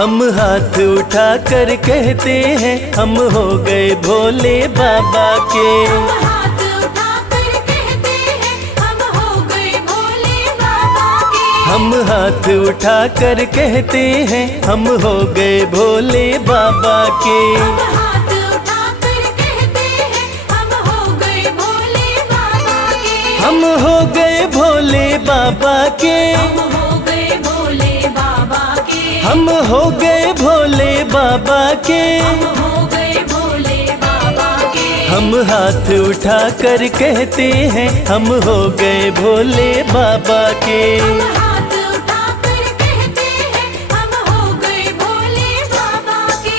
हम हाथ उठा कर कहते हैं हम हो गए भोले बाबा के। हम हाथ उठा कर कहते हैं हम हो गए भोले बाबा के। हम हाथ उठा कर कहते हैं हम हो गए भोले बाबा के। हम हाथ उठा कर कहते हैं हम हो गए भोले बाबा के। हम हो गए भोले बाबा के। हम हो गए भोले बाबा के। हम हो गए भोले बाबा के। हम हो गए भोले बाबा के। हम हाथ उठा कर कहते हैं हम हो गए भोले बाबा के। हम हाथ उठा कर कहते हैं हम हो गए भोले बाबा के।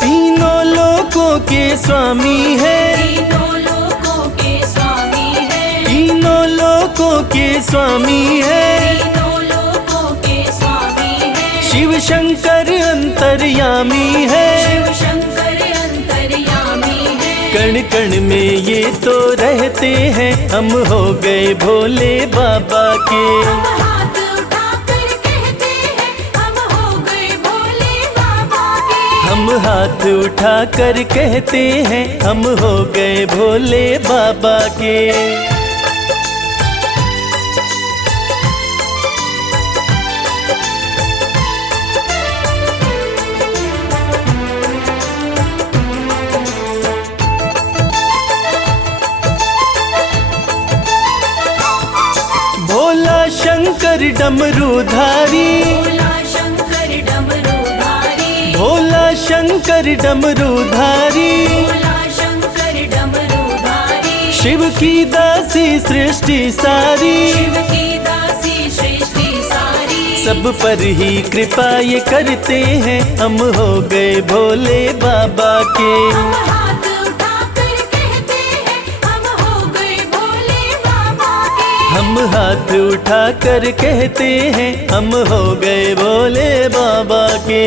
तीनों लोकों के स्वामी है। तीनों लोकों के स्वामी है। तीनों लोकों के स्वामी है। तीनों लोकों के स्वामी है। शिव शंकर अंतर्यामी है। शिव शंकर अंतर्यामी है। कण कण में ये तो रहते हैं हम हो गए भोले बाबा के। हम हाथ उठा कर कहते हैं हम हो गए भोले बाबा के। हम हाथ उठा कर कहते हैं हम हो गए भोले बाबा के। भोला शंकर डमरूधारी। भोला शंकर डमरूधारी। भोला शंकर डमरूधारी। भोला शंकर डमरूधारी। शिव की दासी सृष्टि सारी। शिव की दासी सृष्टि सारी। सब पर ही कृपा ये करते हैं हम हो गए भोले बाबा के। हम हाथ उठा कर कहते हैं हम हो गए भोले बाबा के। हम हाथ उठा कर कहते हैं हम हो गए भोले बाबा के।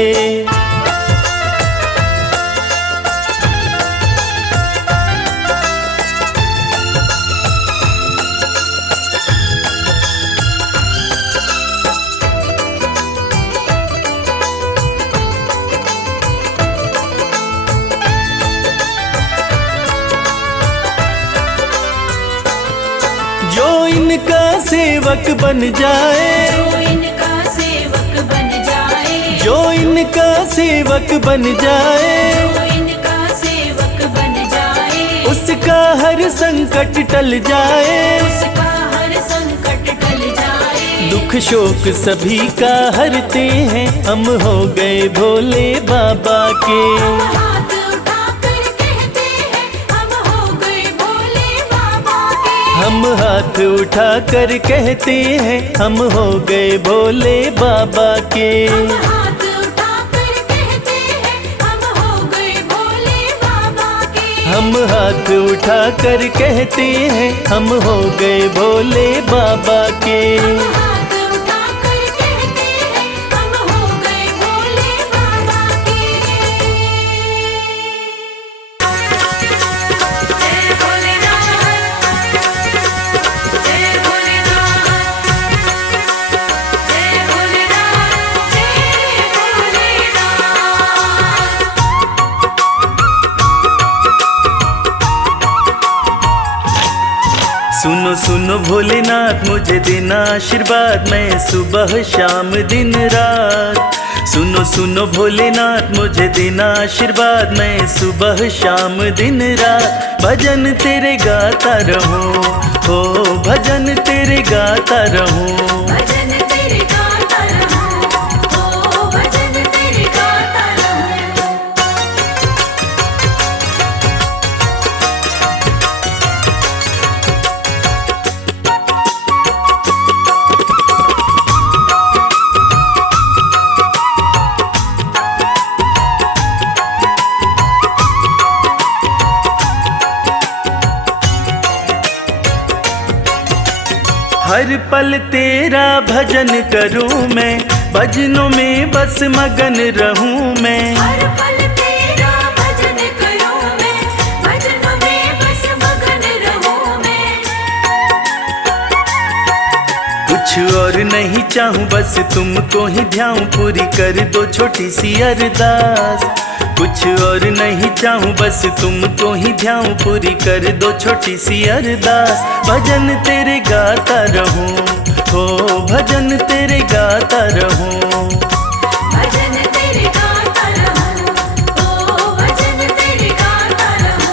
जो इनका सेवक बन जाए। जो इनका सेवक बन जाए। जो इनका सेवक बन जाए। जो इनका सेवक बन जाए। उसका हर संकट टल जाए। उसका हर संकट टल जाए। दुख शोक सभी का हरते हैं हम हो गए भोले बाबा के। हम हाथ उठा कर कहते हैं हम हो गए भोले बाबा के। हम हाथ उठा कर कहते हैं हम हो गए भोले बाबा के। हम हाथ उठा कर कहते हैं हम हो गए भोले बाबा के। हम हाथ उठा कर कहते हैं हम हो गए भोले बाबा के। हम हाथ उठा कर कहते हैं हम हो गए भोले बाबा के। जय भोलेनाथ। जय भोलेनाथ। जय भोलेनाथ। जय भोलेनाथ। सुनो सुनो भोलेनाथ मुझे देना आशीर्वाद मैं सुबह शाम दिन रात। सुनो सुनो भोलेनाथ मुझे देना आशीर्वाद मैं सुबह शाम दिन रात। भजन तेरे गाता रहूं हो भजन तेरे गाता रहूं। भजन तेरे गाता रहूं हो भजन तेरे गाता रहूं। हर पल तेरा भजन करूं मैं, भजनों में बस मगन रहूं मैं। हर पल तेरा भजन करूं मैं, भजनों में बस मगन रहूं मैं। कुछ और नहीं चाहूं, बस तुमको ही ध्याऊं, पूरी कर दो छोटी सी अरदास। कुछ और नहीं चाहूं, बस तुमको ही ध्याऊं, पूरी कर दो छोटी सी अरदास। भजन तेरे गाता रहूं, हो भजन तेरे गाता रहूं। भजन तेरे गाता रहूं, ओ भजन तेरे गाता रहूं।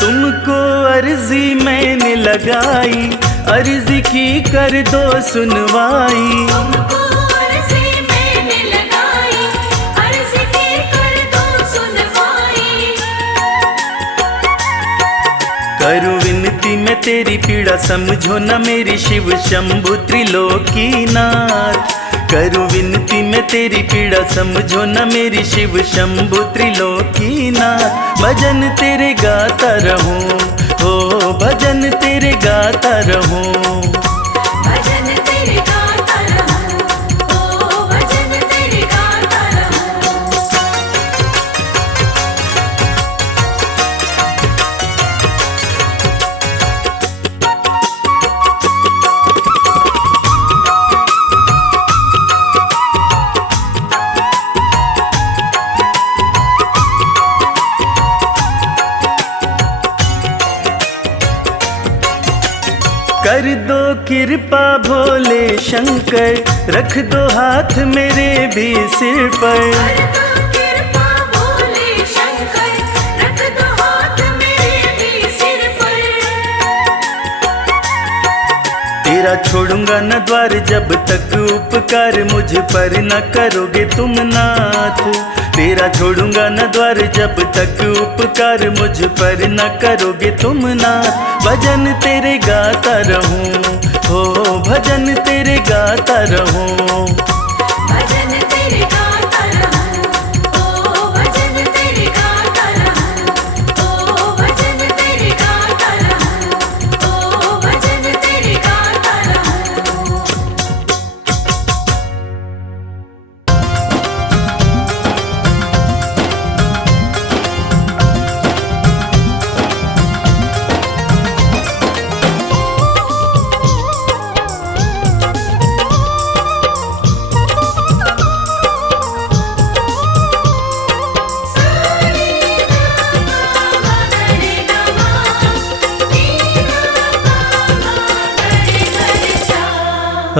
तुमको अर्जी मैंने लगाई, अर्जी की कर दो सुनवाई। तुमको अर्जी मैंने लगाई, अर्जी की कर दो सुनवाई। करूं विनती मैं तेरी पीड़ा, समझो न मेरी शिव शंभु त्रिलोकीनाथ। करूं विनती मैं तेरी पीड़ा, समझो न मेरी शिव शंभु त्रिलोकीनाथ। भजन तेरे गाता रहूं, हो भजन तेरे गाता रहूं। भजन तेरे गाता रहूं, ओ भजन तेरे गाता रहूं। कर दो कृपा भोले शंकर, रख दो हाथ मेरे भी सिर पर। कर दो कृपा भोले शंकर, रख दो हाथ मेरे भी सिर पर। तेरा छोड़ूंगा न द्वार, जब तक उपकार मुझ पर न करोगे तुम नाथ। तेरा छोड़ूंगा न द्वार, जब तक उपकार मुझ पर न करोगे तुम नाथ। भजन तेरे गाता रहूं, हो भजन तेरे गाता रहूं। भजन तेरे गाता रहूं, ओ भजन तेरे गाता रहूं, ओ भजन तेरे गाता रहूं, ओ भजन तेरे गाता रहूं।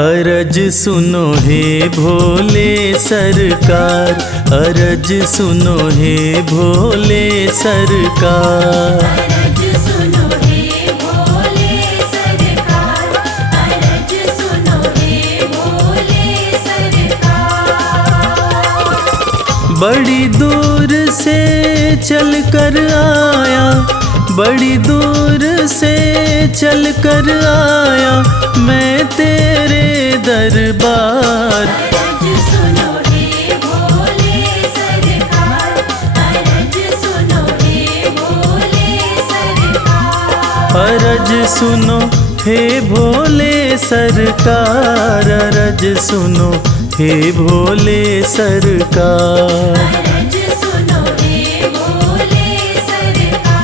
अरज सुनो हे भोले सरकार, अरज सुनो हे भोले सरकार। अरज सुनो हे भोले सरकार, अरज सुनो हे भोले सरकार। बड़ी दूर से चल कर आया, बड़ी दूर से चल कर आया मैं तेरे दरबार। अरज सुनो हे भोले सरकार, अरज सुनो हे भोले सरकार। अरज सुनो हे भोले सरकार, अरज सुनो हे भोले सरकार। अरज सुनो हे भोले सरकार।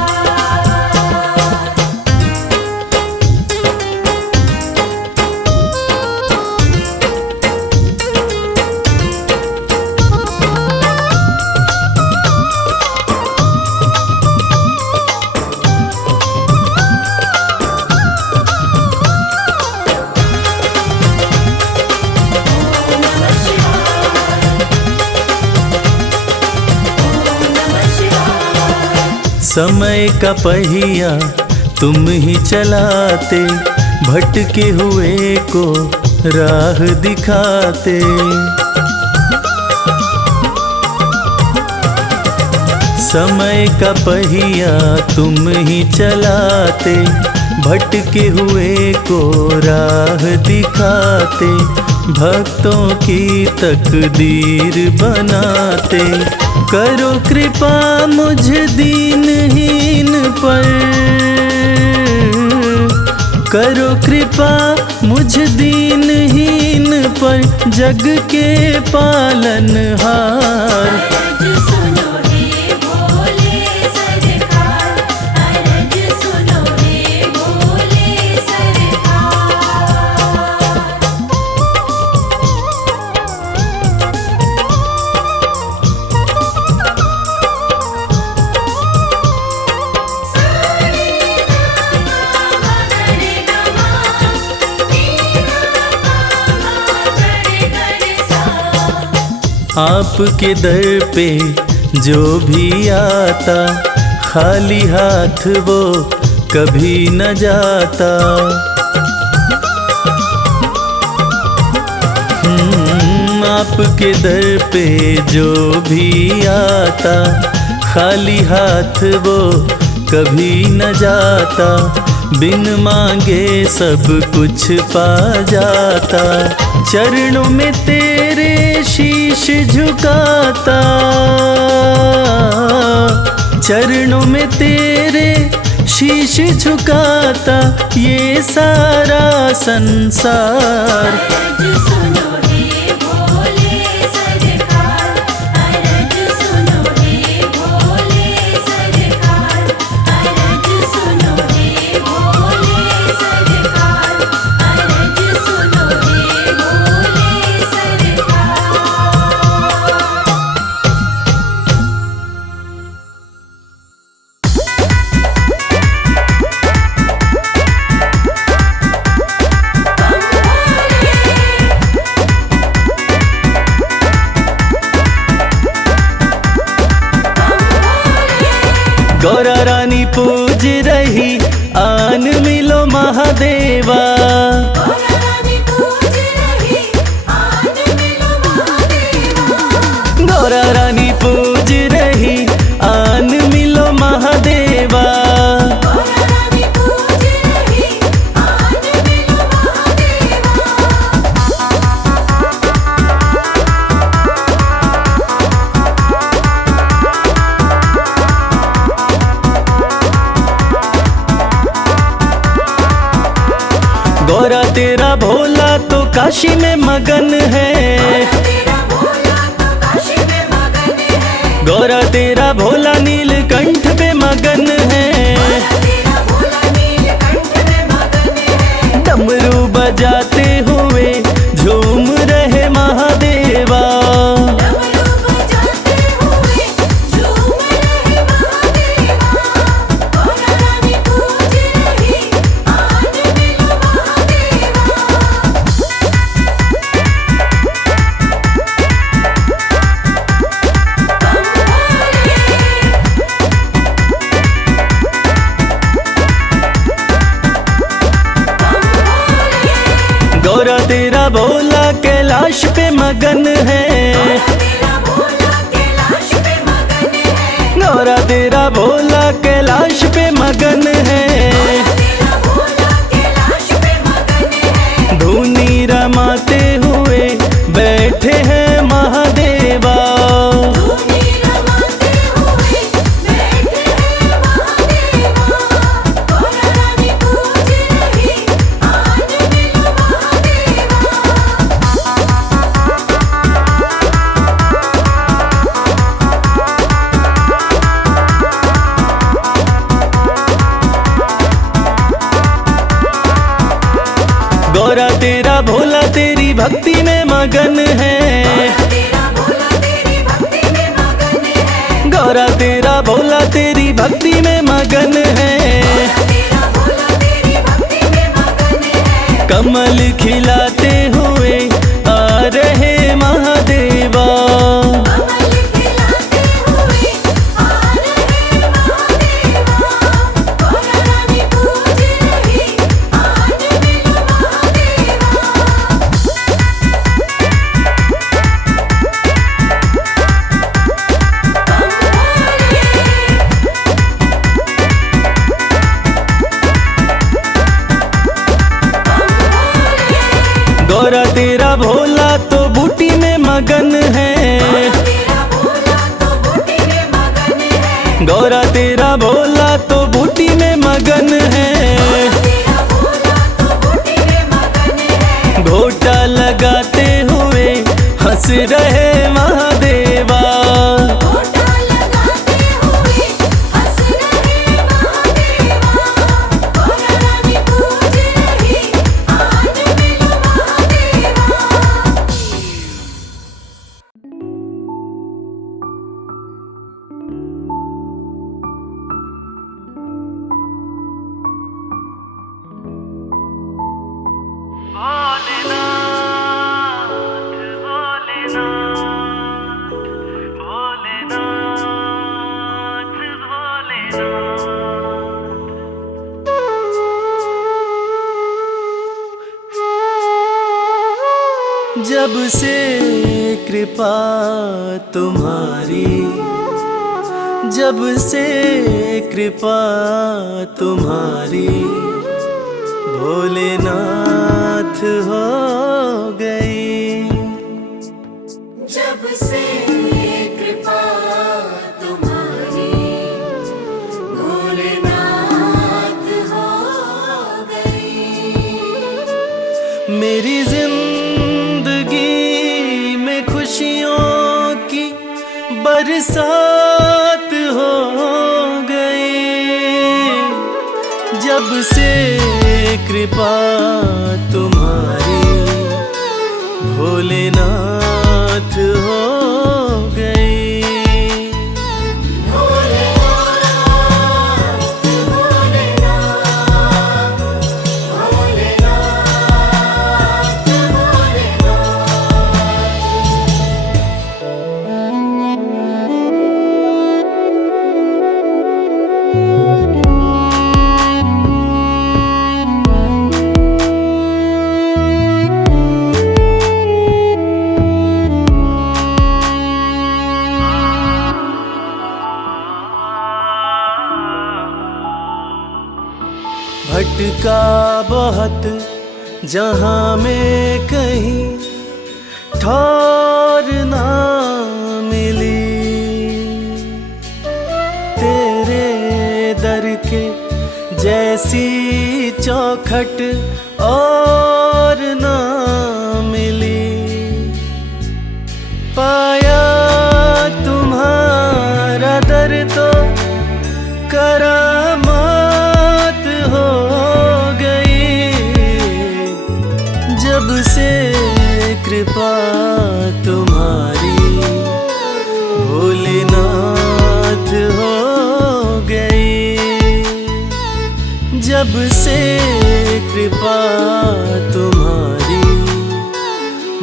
समय का पहिया तुम ही चलाते, भटके हुए को राह दिखाते। समय का पहिया तुम ही चलाते, भटके हुए को राह दिखाते, भक्तों की तकदीर बनाते। करो कृपा मुझ दीनहीन पर, करो कृपा मुझ दीनहीन पर, जग के पालनहार। अरज सुनो हे भोले सरकार, अरज सुनो हे भोले सरकार। आपके दर पे जो भी आता, खाली हाथ वो कभी न जाता। आपके दर पे जो भी आता, खाली हाथ वो कभी न जाता। बिन मांगे सब कुछ पा जाता, चरणों में तेरे शीश झुकाता। चरणों में तेरे शीश झुकाता, ये सारा संसार। अरज सुनो हे भोले सरकार, अरज सुनो हे भोले सरकार, अरज सुनो हे भोले सरकार, अरज सुनो हे भोले सरकार। गौरा रानी पूज रही, आन मिलो महादेवा। गौरा रानी पूज रही, आन मिलो महादेवा। गौरा रानी पूज रही, आन मिलो महादेवा। गौरा रानी पूज रही, आन मिलो महादेवा। गौरा तेरा भोला तो काशी में मगन है। तेरा भोला तो काशी में मगन है। गौरा तेरा भोला नीलकंठ पे मगन है। तेरा भोला नीलकंठ में मगन है। डमरू बजाते हुए झूम रहे महादेवा। डमरू बजाते हुए झूम रहे महादेवा। गौरा रानी पूज रही, आन मिलो महादेवा। गौरा तेरा भोला कैलाश पे मगन है। तेरा भोला कैलाश पे मगन है। गौरा तेरा भोला कैलाश पे मगन है। तेरा भोला कैलाश पे मगन है। धूनी रमाते हुए बैठे हैं महादेवा। धूनी रमाते हुए बैठे हैं महादेवा। गौरा रानी पूज रही, आन मिलो महादेवा। गौरा तेरा भोला तेरी भक्ति में मगन है। तेरा भोला तेरी भक्ति में मगन है। गौरा तेरा भोला तेरी भक्ति में मगन है। तेरा भोला तेरी भक्ति में मगन है। कमल खिलाते हुए आ रहे महादेवा। कमल खिलाते हुए आ रहे महादेवा। गौरा रानी पूज रही, आन मिलो महादेवा। गौरा तेरा भोला तो बूटी में मगन है, तेरा भोला तो बूटी में मगन है, गौरा तेरा भोला तो बूटी में मगन है। तेरा भोला तो बूटी में मगन है, घोटा लगाते हुए हंस रहे महादेवा। घोटा लगाते हुए हंस रहे महादेवा। गौरा रानी पूज रही आज मिलो महादेवा। जब से कृपा तुम्हारी, जब से कृपा तुम्हारी, भोलेनाथ हो गई। जब से कृपा तुम्हारी, भोलेनाथ हो गई। मेरी जिंदगी में खुशियों की बरसात हो गई। जब से कृपा तुम्हारी, भोलेनाथ हो गई। भटका बहुत जहाँ में कहीं ठौर ना मिली, तेरे दर के जैसी चौखट और ना मिली। पाया तुम्हारा दर तो करामात हो गई। जब से कृपा तुम्हारी, भोलेनाथ हो गई। जब से कृपा तुम्हारी,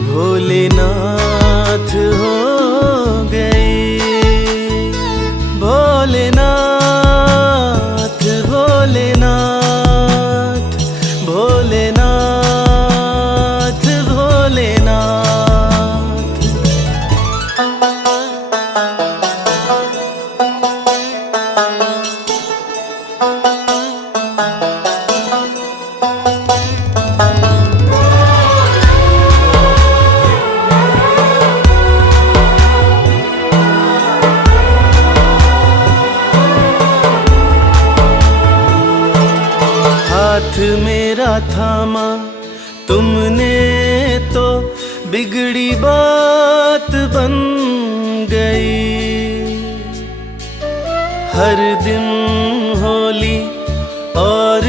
भोलेनाथ हो गई। भोलेनाथ भोलेनाथ भोलेनाथ भोलेनाथ। हाथ मेरा थामा तुमने तो बिगड़ी बात बन गई। हर दिन होली और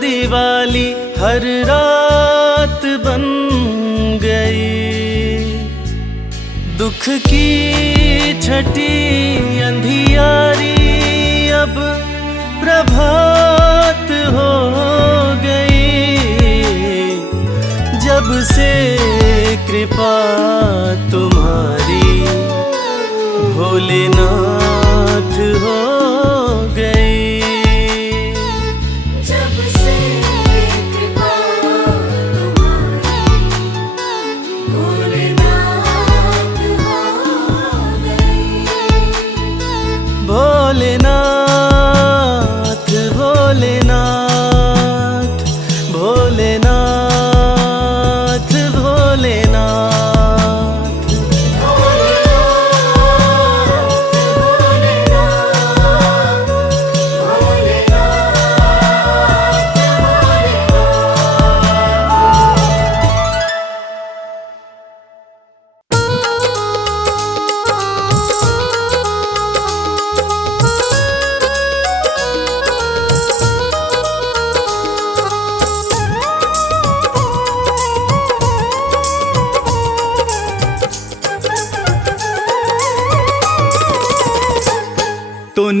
दिवाली हर रात बन गई। दुख की छठी अंधियारी अब प्रभात हो गई। जब से कृपा तुम्हारी, भोलेनाथ हो गई। जब से कृपा तुम्हारी, भोलेनाथ हो गई। भोलेनाथ भोलेनाथ भोलेनाथ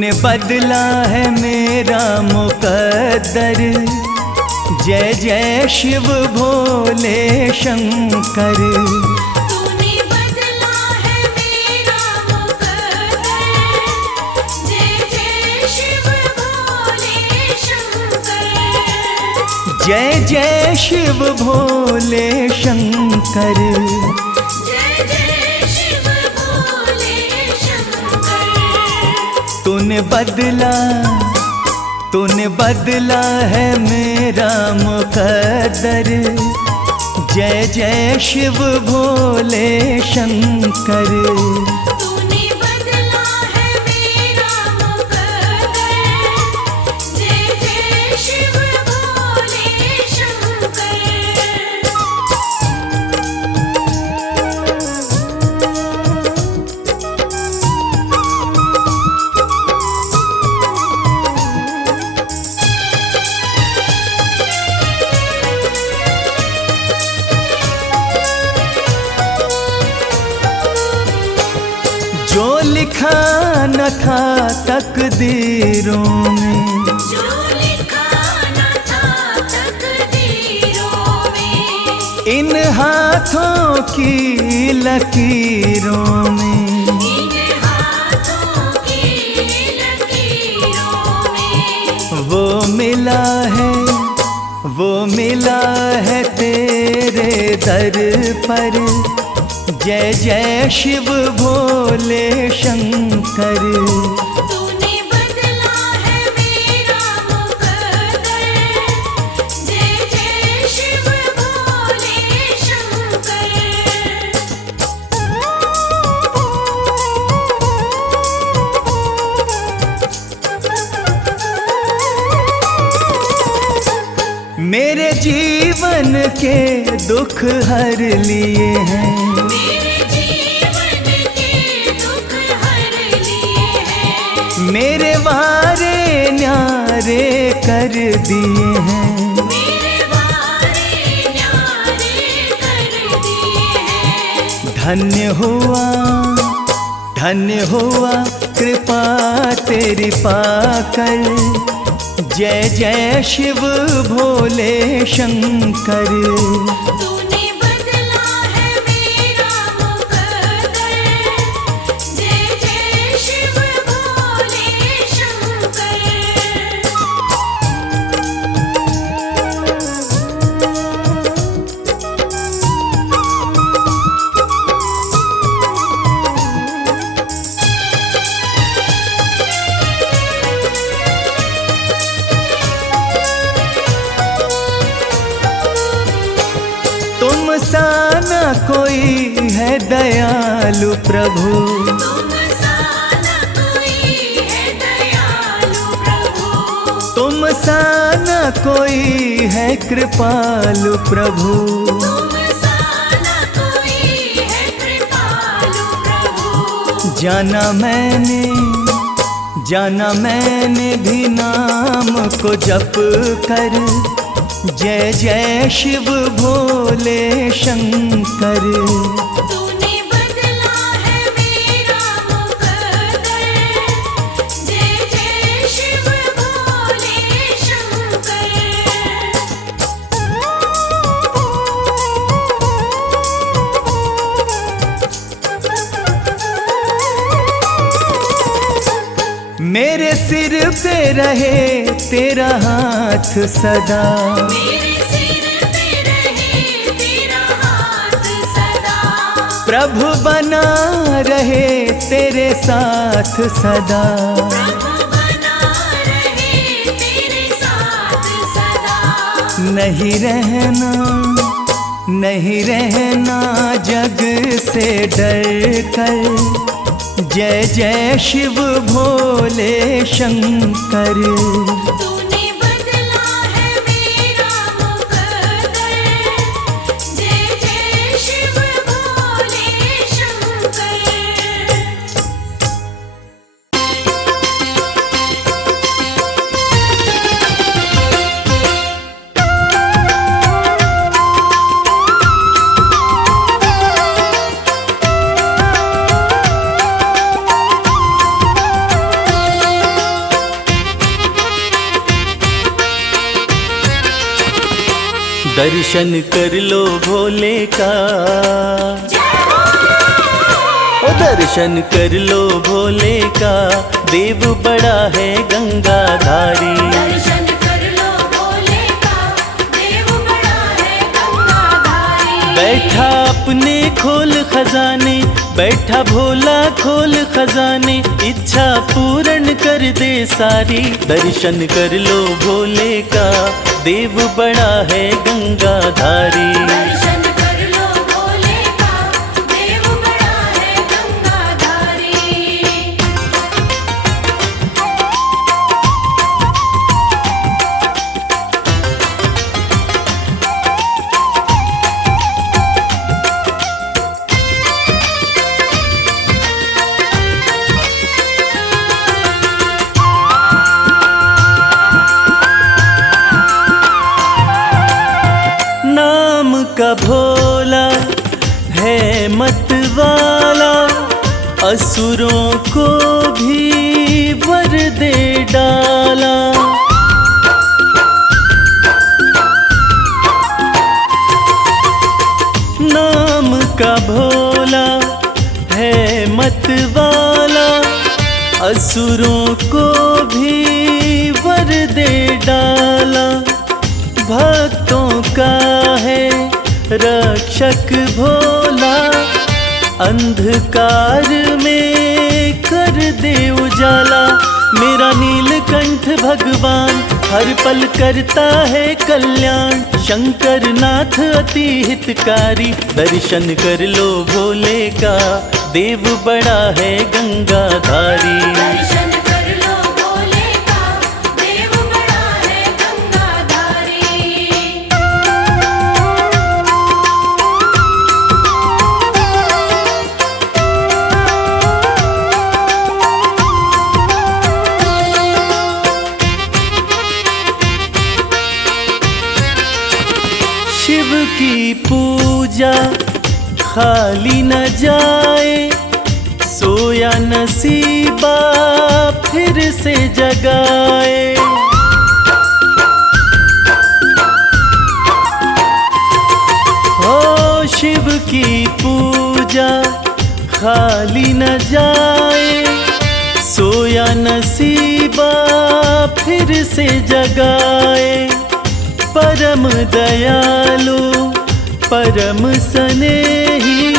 तूने बदला है मेरा मुकद्दर, जय जय शिव भोले शंकर। तूने बदला है मेरा मुकद्दर, जय जय शिव भोले शंकर। जय जय शिव भोले शंकर। जय जय शिव भोले शंकर। तूने बदला है मेरा मुकद्दर, जय जय शिव भोले शंकर। तूने बदला है मेरा मुकद्दर, जय जय शिव भोले शंकर। जो लिखा न था तकदीरों में, जो लिखा न था तकदीरों में, इन हाथों की लकीरों में, इन हाथों की लकीरों में, वो मिला है तेरे दर पर, जय जय शिव भोले शंकर। तूने बदला है मेरा मुकद्दर, जय जय शिव भोले शंकर। मेरे जीवन के दुख हर लिए हैं, मेरे जीवन के दुख हर लिए हैं, मेरे वारे न्यारे कर दिए हैं। मेरे वारे न्यारे कर दिए हैं। धन्य हुआ कृपा तेरी पाकर, जय जय शिव भोले शंकर। तूने बदला है मेरा मुकद्दर, जय जय शिव भोले शंकर। तुम सा न कोई है दयालु प्रभु, तुम सा न कोई है दयालु प्रभु, तुम सा न कोई है कृपालु प्रभु। तुम सा न कोई है कृपालु प्रभु। जाना मैंने भी नाम को जप कर, जय जय शिव भोले शंकर। तूने बदला है मेरा मुकद्दर, जय जय शिव भोले शंकर। मेरे सिर पे रहे तेरा हाथ सदा, मेरे सिर पे रहे तेरा हाथ सदा, प्रभु बना रहे तेरे साथ सदा। प्रभु बना रहे तेरे साथ सदा। नहीं रहना जग से डर कर, जय जय शिव भोले शंकर। तूने बदला है मेरा मुकद्दर, जय जय शिव भोले शंकर। दर्शन कर लो भोले का, ओ दर्शन कर लो भोले का, देव बड़ा है गंगाधारी। दर्शन कर लो भोले का, देव बड़ा है गंगाधारी। बैठा अपने खोल खजाने, बैठा भोला खोल खजाने, इच्छा पूर्ण कर दे सारी। दर्शन कर लो भोले का, देव बड़ा है गंगाधारी। दर्शन कर लो भोले का, देव बड़ा है गंगाधारी। नाम का भोला है मत वाला, असुरों को भी वर दे डाला। नाम का भोला है मत वाला, असुरों को भी वर दे डाला। भक्तों का है रक्षक भोला, अंधकार में कर दे उजाला। मेरा नीलकंठ भगवान हर पल करता है कल्याण, शंकर नाथ अति हितकारी। दर्शन कर लो भोले का, देव बड़ा है गंगाधारी। दर्शन कर लो भोले का, देव बड़ा है गंगाधारी। शिव की पूजा खाली न जाए, सोया नसीबा फिर से जगाए। हो शिव की पूजा खाली न जाए, सोया नसीबा फिर से जगाए। परम दयालु परम स्नेही,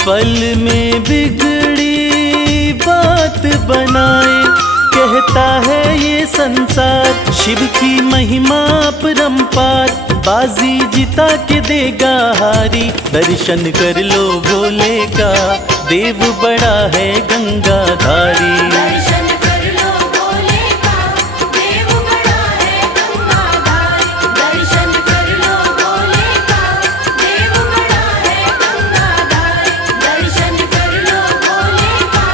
पल में बिगड़ी बात बनाए। कहता है ये संसार शिव की महिमा परम्पार, बाजी जिता के देगा हारी। दर्शन कर लो भोले का, देव बड़ा है गंगाधारी। दर्शन कर लो भोले का, देव बड़ा है गंगाधारी। दर्शन कर लो भोले का, देव बड़ा है गंगाधारी। दर्शन कर लो भोले का,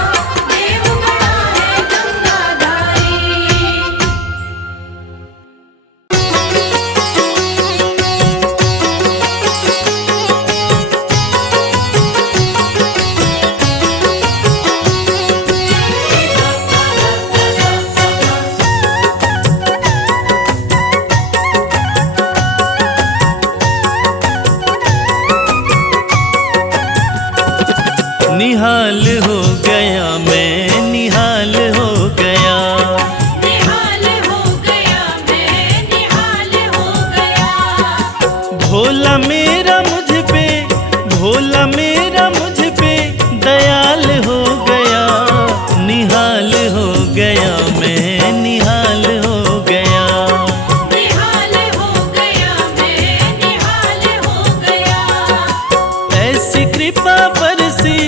देव बड़ा है गंगाधारी। निहाल हो गया मैं, निहाल हो गया। निहाल हो गया मैं, निहाल हो गया। भोला मेरा मुझ पे, भोला मेरा मुझ पे दयाल हो गया। निहाल हो गया मैं, निहाल हो गया। निहाल हो गया मैं, निहाल हो गया। ऐसी कृपा बरसी,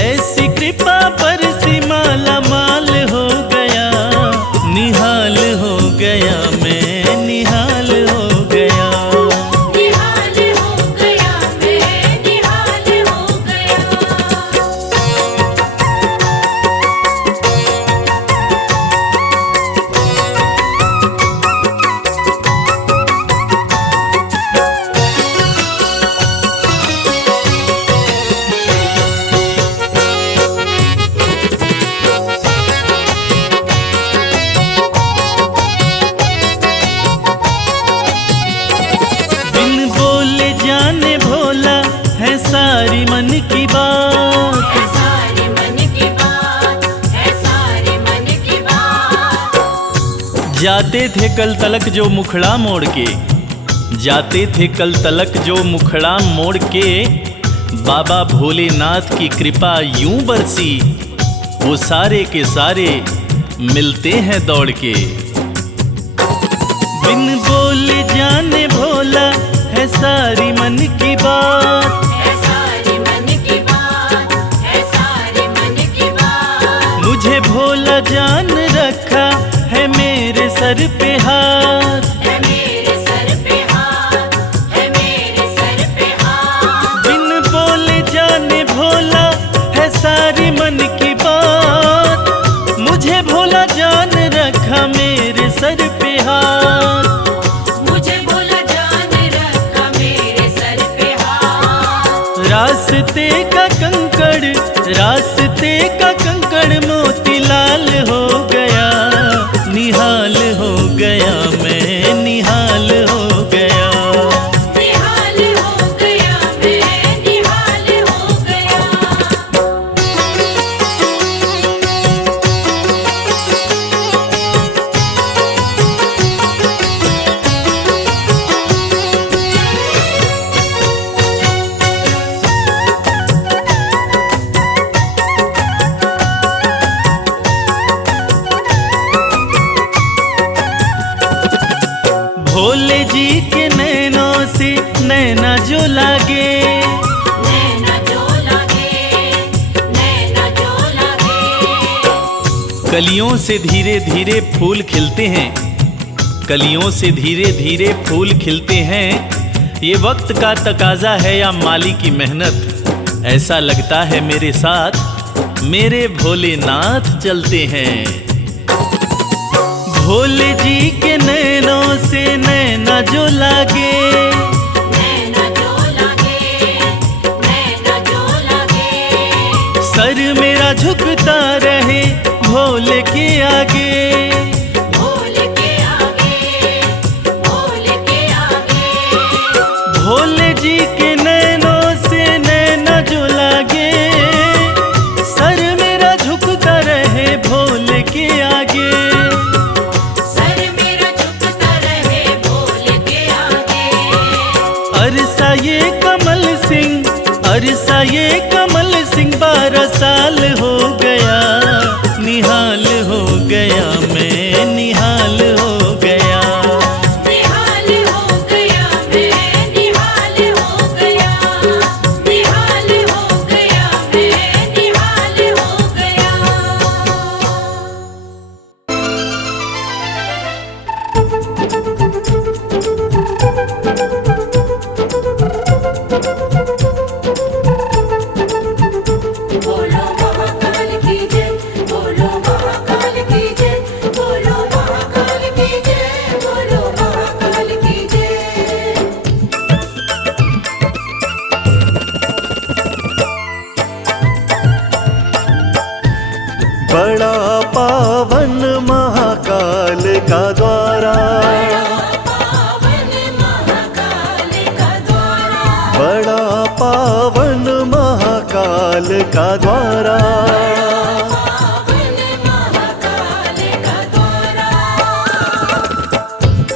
ऐसी कृपा बरसी, माला माल हो गया। निहाल हो गया मैं, निहाल हो गया। निहाल हो गया मैं, निहाल हो गया। जाते थे कल तलक जो मुखड़ा मोड़ के, जाते थे कल तलक जो मुखड़ा मोड़ के, बाबा भोलेनाथ की कृपा यूं बरसी, वो सारे के सारे मिलते हैं दौड़ के। बिन बोले जाने भोला है सारी मन की बात, है सारी मन की बात, है सारी मन की बात। मुझे भोला जान रखा है मेरे सर पे हाथ, है मेरे सर पे हाथ, है मेरे सर पे हाथ। बिन बोले जाने भोला है सारी मन की बात, मुझे भोला जान रखा मेरे सर पे हाथ, मुझे भोला जान रखा मेरे सर पे हाथ। रास्ते का कंकड़, रास्ते का कंकड़ मोतीलाल हो गया, निहाल हो गया मैं, निहाल हो गया। निहाल हो गया मैं, निहाल हो गया। भोले जी के नैनों से नैना जो लागे, नैना जो लागे, नैना जो लागे। कलियों से धीरे धीरे फूल खिलते हैं, कलियों से धीरे धीरे फूल खिलते हैं। ये वक्त का तकाजा है या माली की मेहनत, ऐसा लगता है मेरे साथ मेरे भोलेनाथ चलते हैं। भोले जी के नैनों से नैना जो लागे, नैना जो लागे, नैना जो लागे। सर मेरा झुकता रहे भोले के आगे, भोले के आगे, भोले के आगे। भोले जी के नैनों से नैना जो लागे, सर मेरा झुकता रहे भोले के आगे। सर मेरा झुकता रहे भोले के आगे। अरसा ये कमल सिंह, अरसा ये कमल सिंह 12 साल हो गया, निहाल हो गया मैं, निहाल हो गया। निहाल हो गया मैं, निहाल हो गया। निहाल हो गया मैं, निहाल हो गया। बोलो महाकाल की जय, बोलो महाकाल की जय, बोलो महाकाल की जय, बोलो महाकाल की जय। बड़ा पावन महाकाल का द्वारा, पावन महाकाल का द्वारा, बड़ा पावन महाकाल का द्वारा। पावन महाकाल का द्वारा।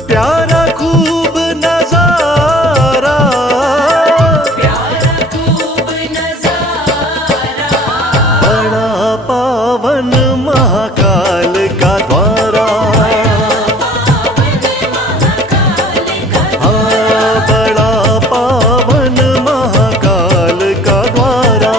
प्यारा खूब नजारा, प्यारा खूब नजारा। बड़ा पावन महाकाल का द्वारा। हाँ, बड़ा पावन महाकाल का द्वारा।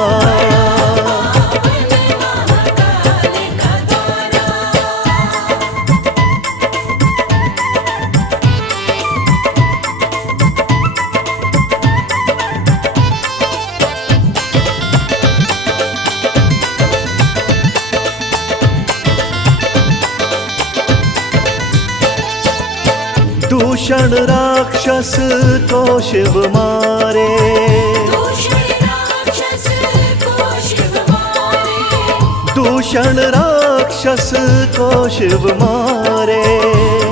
दूषण राक्षस को शिव मारे, दूषण राक्षस को शिव मारे। दूषण राक्षस को शिव मारे।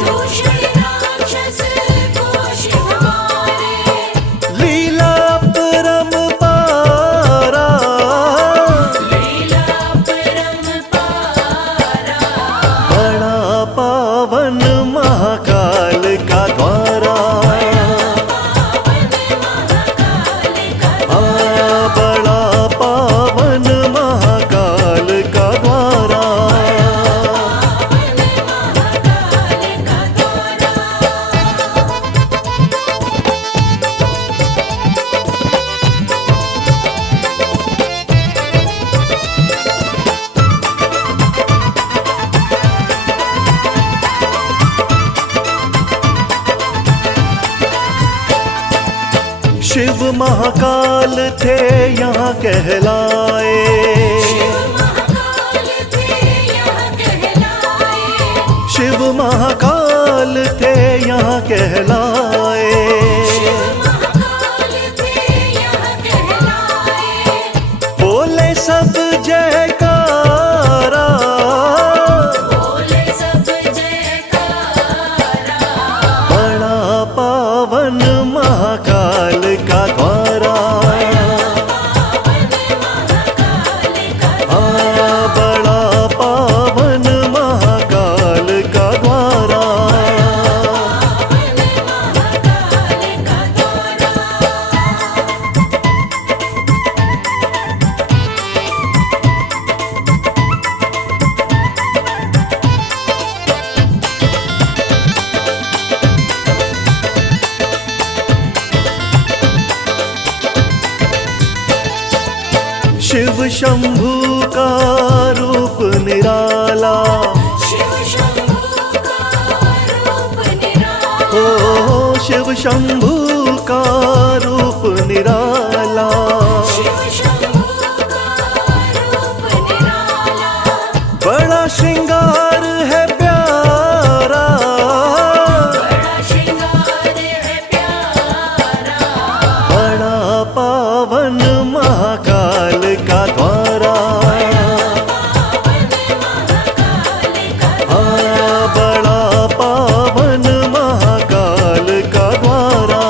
दूषण राक्षस को शिव मारे। लीला परमपारा, लीला परमपारा। बड़ा पावन महाकाल थे यहाँ कहलाए। शिव महाकाल थे यहाँ कहलाए। बोले सब जयकारा, बड़ा पावन महाकाल का द्वारा। बड़ा पावन महाकाल का द्वारा। शिव शंभू का रूप निराला, ओ शिव शंभू का रूप निराला। बड़ा श्रृंगार है प्यारा, बड़ा पावन महाकाल का द्वारा। बड़ा पावन महाकाल का द्वारा।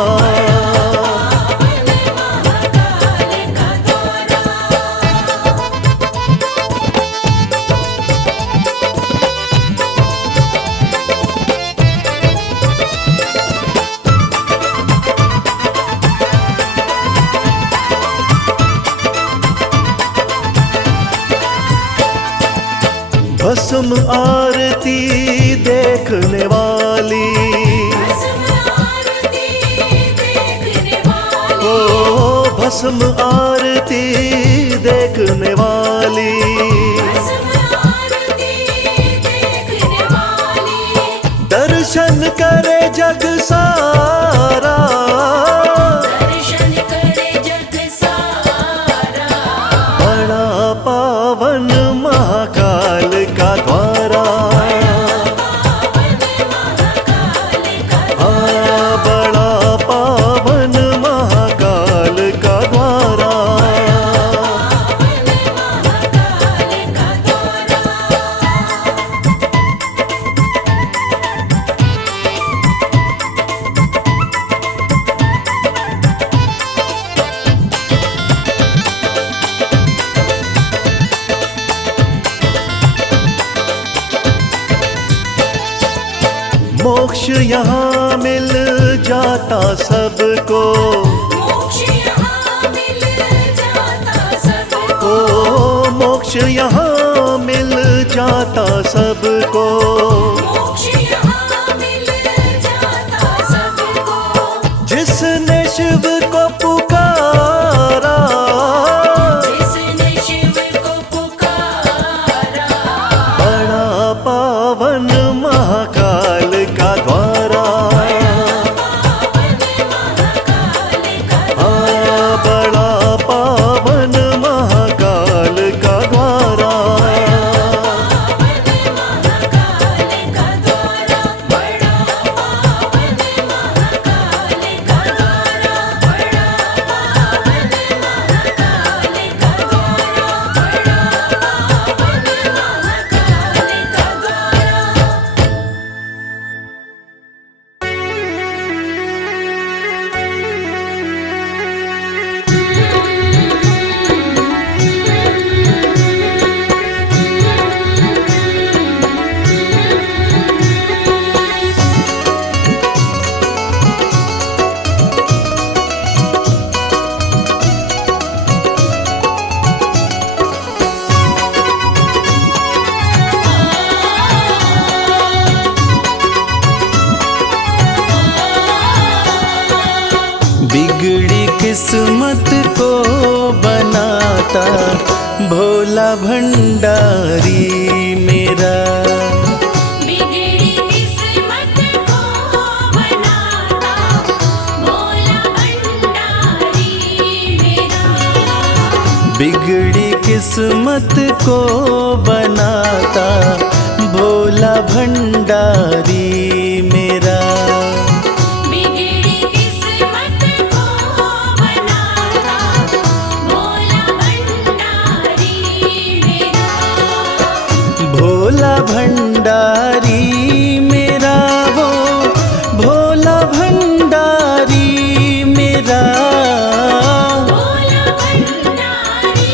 भस्म आरती देखने वाली, ओ भस्म आरती देखने वाली। दर्शन करे जग सारा, बड़ा पावन महाकाल का द्वारा। बड़ा पावन महाकाल का द्वारा। मोक्ष यहाँ मिल जाता सबको, ओ मोक्ष यहाँ मिल जाता सबको। जिसने शिव को पुकारा, बड़ा पावन महाकाल का द्वारा। बड़ा पावन महाकाल का द्वारा। बिगड़ी किस्मत को बनाता भोला भंडारी मेरा। बिगड़ी किस्मत को बनाता भोला भंडारी बिगड़ी किस्मत को बनाता भोला भंडारी मेरा। बिगड़ी किस्मत को बनाता भोला भंडारी मेरा। भोला भंडारी मेरा वो भोला भंडारी मेरा। भोला भंडारी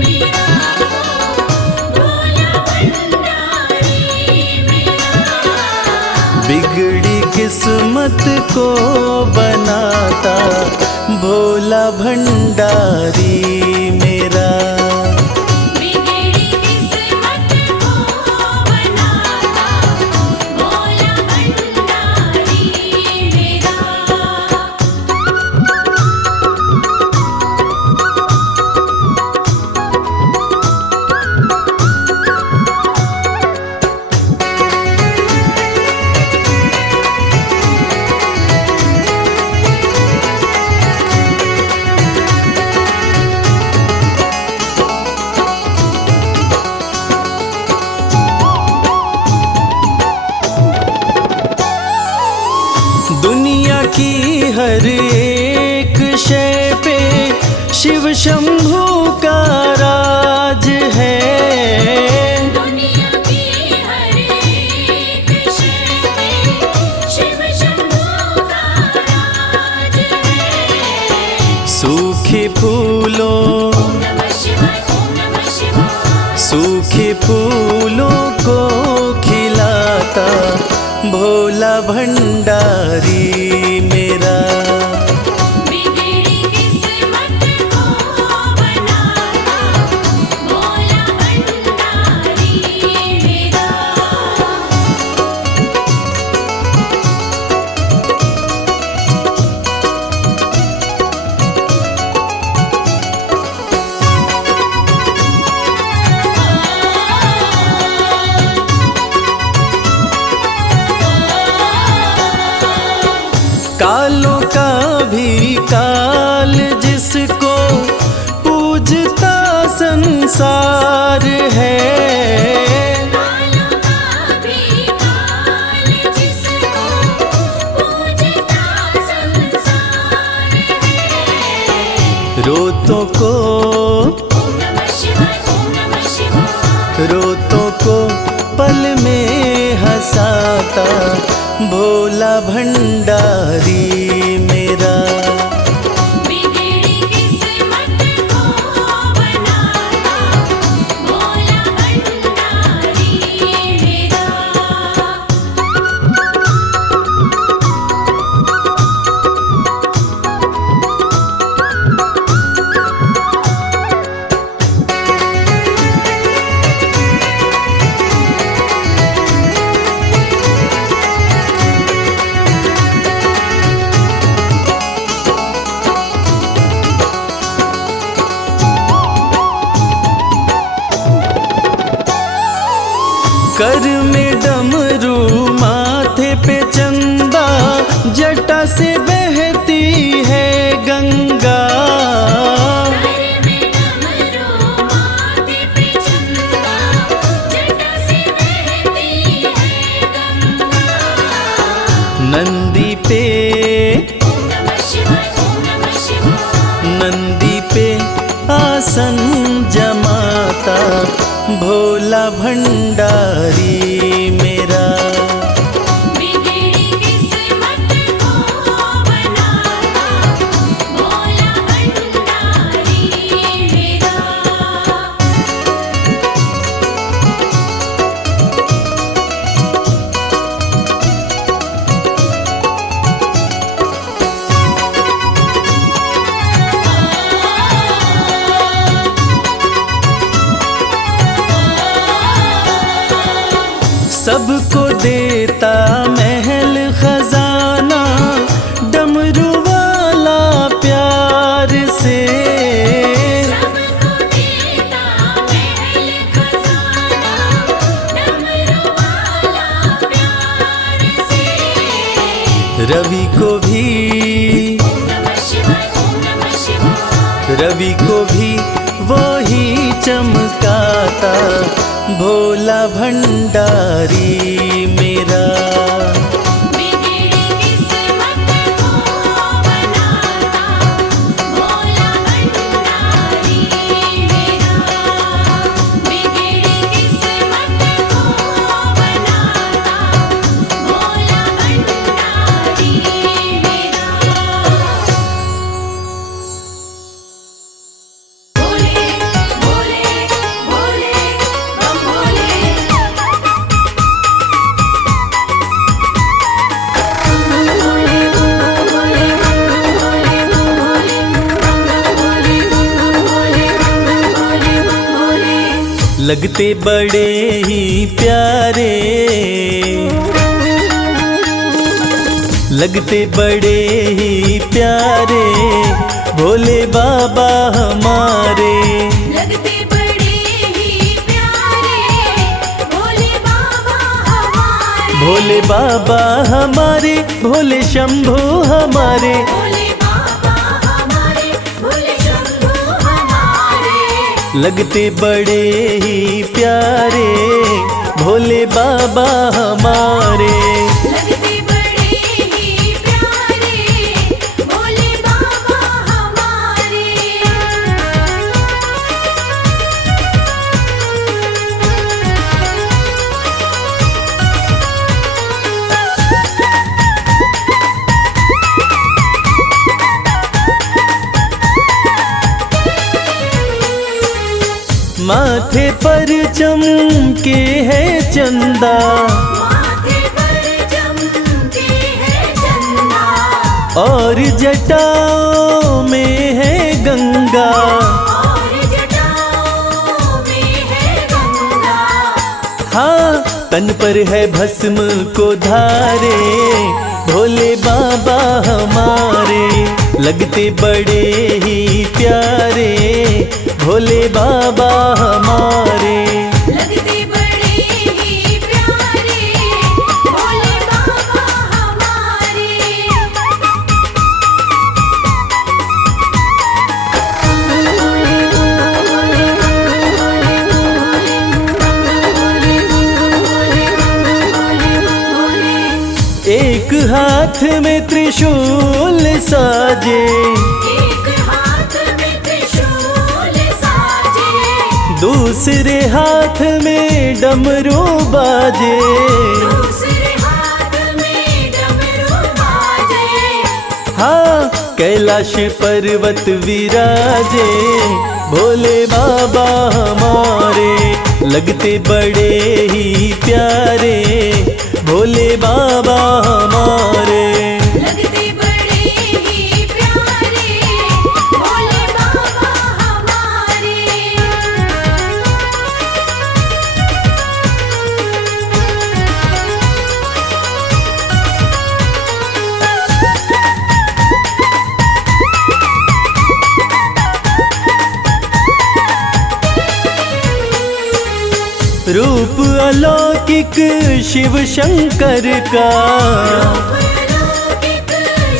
मेरा। भोला भंडारी मेरा। बिगड़ी किस्मत को बनाता भोला भंडारी मेरा। बिगड़ी किस्मत को बनाता भोला भंडारी मेरा। दुनिया की हर एक शय पे शिव शंभू का राज है। दुनिया की हर एक शय पे शिव शंभू का राज है। सूखे फूलों ओम नमः शिवाय। ओम नमः शिवाय। सूखे फूलों को खिलाता भोला भंडारी मेरा। बिगड़ी किस्मत को बनाता भोला भंडारी मेरा। कालों का भी काल जिसको पूजता संसार है। कालों का भी काल जिसको पूजता संसार है। रोतों को ओम नमः शिवाय। ओम नमः शिवाय। रोतों को पल में हंसाता भोला भंडारी मेरा। बिगड़ी किस्मत को बनाता भोला भंडारी मेरा। कर में डमरू माथे पे चंदा जटा से बहती है गंगा। घर में डमरू माथे पे चंदा जटा से बहती है गंगा। नंदी पे ओम नमः शिवाय। ओम नमः शिवाय। नंदी पे आसन जमाता भोला भंडारी मेरा। बिगड़ी किस्मत को बनाता भोला भंडारी मेरा। सबको देता महल खजाना डमरू वाला प्यार से। सबको देता महल खजाना डमरू वाला प्यार से। रवि को भी ओम नमः शिवाय। ओम नमः शिवाय। रवि को भी वो ही चमकाता भोला भंडारी मेरा। बिगड़ी किस्मत को बनाता भोला भंडारी मेरा। बिगड़ी किस्मत को बनाता भोला भंडारी मेरा। भोले भोले भोले बम भोले। लगते बड़े ही प्यारे, लगते बड़े ही प्यारे भोले बाबा हमारे। लगते बड़े ही प्यारे भोले बाबा हमारे। भोले बाबा हमारे, भोले शंभू हमारे। भोले बाबा हमारे भोले शंभू हमारे। लगते बड़े ही प्यारे भोले बाबा हमारे। लगते बड़े ही प्यारे भोले बाबा हमारे। माथे पर चमके है चंदा, माथे पर चमके है चंदा। और जटाओं में है गंगा। और जटाओं में है गंगा। हाँ, तन पर है भस्म को धारे भोले बाबा हमारे। लगते बड़े ही प्यारे भोले बाबा हमारे। लगते बड़े ही प्यारे भोले बाबा हमारे। एक हाथ में त्रिशूल साजे, एक हाथ में त्रिशूल साजे। दूसरे हाथ में डमरू बाजे। दूसरे हाथ में डमरू बाजे। हाँ, कैलाश पर्वत विराजे भोले बाबा हमारे। लगते बड़े ही प्यारे भोले बाबा हमारे। लगते बड़े ही प्यारे भोले बाबा हमारे। रूप अलौकिक शिव शंकर का, अलौकिक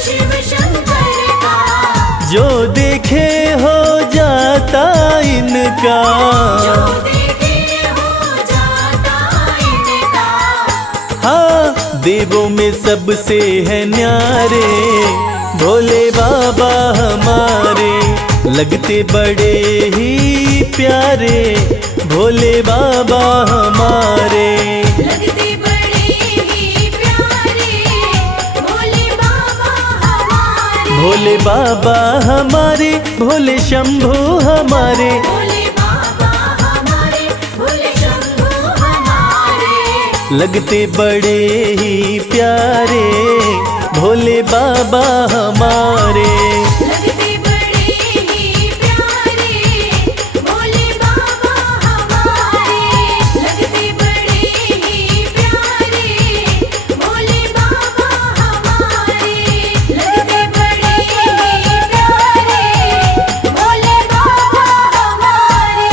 शिव शंकर का। जो देखे हो जाता इनका। जो देखे हो जाता इनका। हाँ, देवों में सबसे है न्यारे भोले बाबा हमारे। लगते बड़े ही प्यारे भोले बाबा हमारे। लगते बड़े ही प्यारे भोले बाबा हमारे। भोले बाबा हमारे, भोले शंभू हमारे। भोले बाबा हमारे भोले शंभू हमारे। लगते बड़े ही प्यारे भोले बाबा हमारे। लगते बड़े ही प्यारे भोले बाबा हमारे। लगते बड़े ही प्यारे भोले बाबा हमारे। लगते बड़े ही प्यारे भोले बाबा हमारे।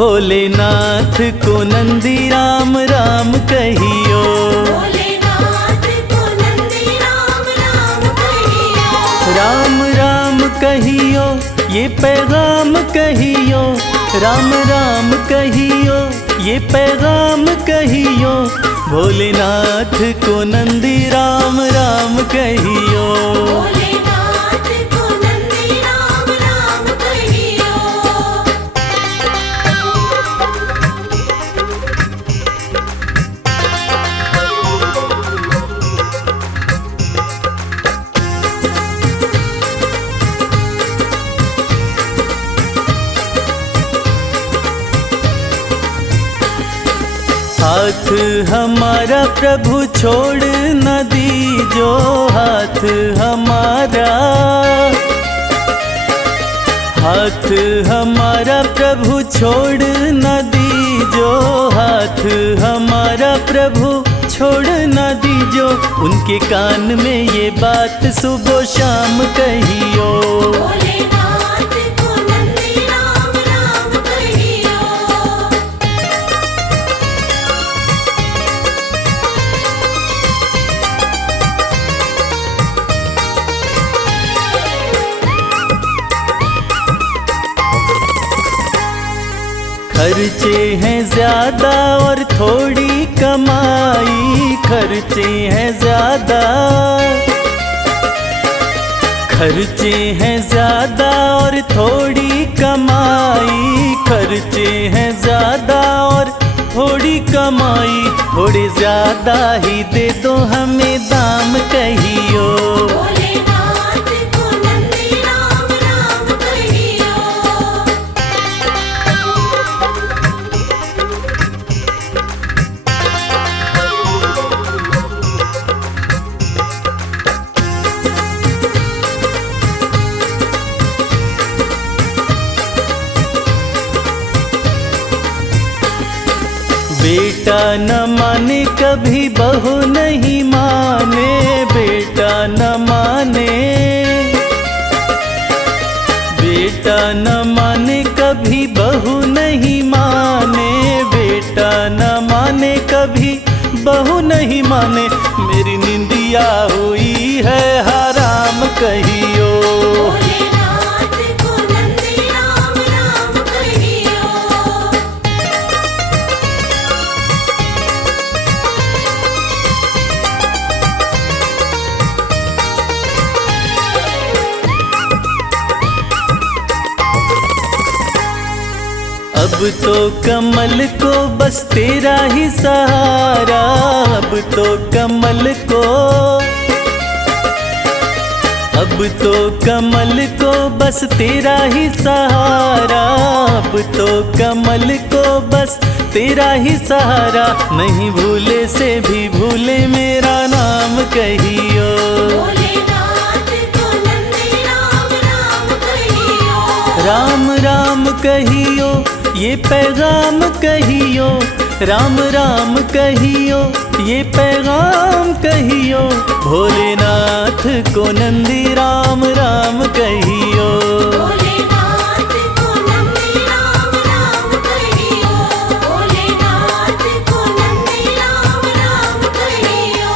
भोलेनाथ को नंदी राम राम कहियो। भोलेनाथ को नंदी राम राम कहियो। राम राम कहियो ये पैगाम कहियो, राम राम कहियो ये पैगाम कहियो, भोलेनाथ को नंदी राम राम कहियो। भोलेनाथ को नंदी राम राम कहियो। हाथ हमारा प्रभु छोड़ न दीजो, हाथ हमारा, हाथ हमारा प्रभु छोड़ न दीजो, हाथ हमारा प्रभु छोड़ न दीजो। उनके कान में ये बात सुबह शाम कहियो। भोलेनाथ को नंदी राम राम कहियो। खर्चे हैं ज्यादा और थोड़ी कमाई, खर्चे हैं ज्यादा, खर्चे हैं ज्यादा और थोड़ी कमाई, खर्चे हैं ज्यादा और थोड़ी कमाई, थोड़े ज्यादा ही दे दो हमें दाम कहियो। भोलेनाथ को नंदी राम राम कहियो। बेटा न माने कभी बहू नहीं माने, बेटा न माने, बेटा न माने कभी बहू नहीं माने, बेटा न माने कभी बहू नहीं माने, मेरी निंदिया हुई है हराम कहियो। भोलेनाथ को नंदी राम राम कहियो। अब तो कमल को बस तेरा ही सहारा, अब तो कमल को, अब तो कमल को बस तेरा ही सहारा, अब तो कमल को बस तेरा ही सहारा, नहीं भूले से भी भूले मेरा नाम कहियो। भोलेनाथ को नंदी राम राम कहियो। राम राम कहियो ये पैगाम कहियो, राम राम कहियो ये पैगाम कहियो, भोलेनाथ को नंदी राम राम कहियो। भोलेनाथ को नंदी राम राम कहियो। भोलेनाथ को नंदी राम राम कहियो।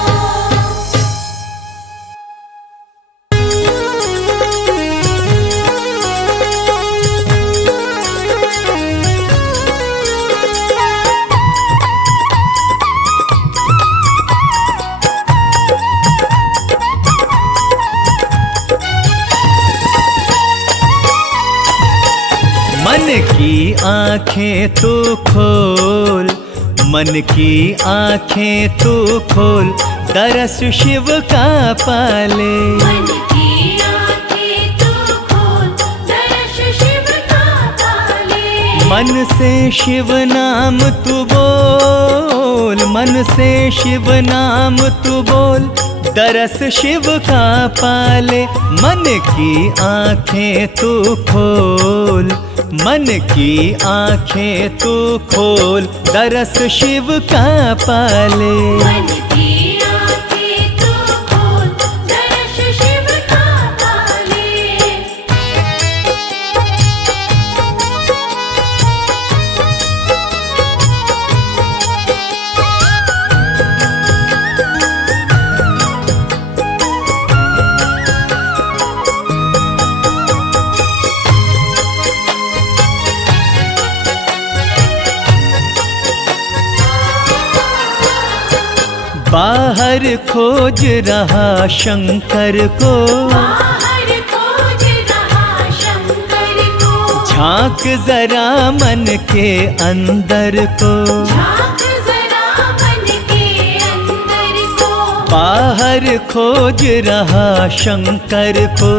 मन की आंखें तू खोल, मन की आंखें तू खोल, दरस शिव का पाले। मन की आँखें तू खोल, दर्श शिव का पाले। मन से शिव नाम तू बोल, मन से शिव नाम तू बोल, दरस शिव का पाले। मन की आंखें तू खोल, मन की आंखें तू खोल, दरस शिव का पाले। मन की आँखें तू खोल, दर्श शिव का पाले। बाहर खोज रहा शंकर को, बाहर खोज रहा शंकर को, झांक जरा मन के अंदर को, झांक जरा मन के अंदर को। बाहर खोज रहा शंकर को,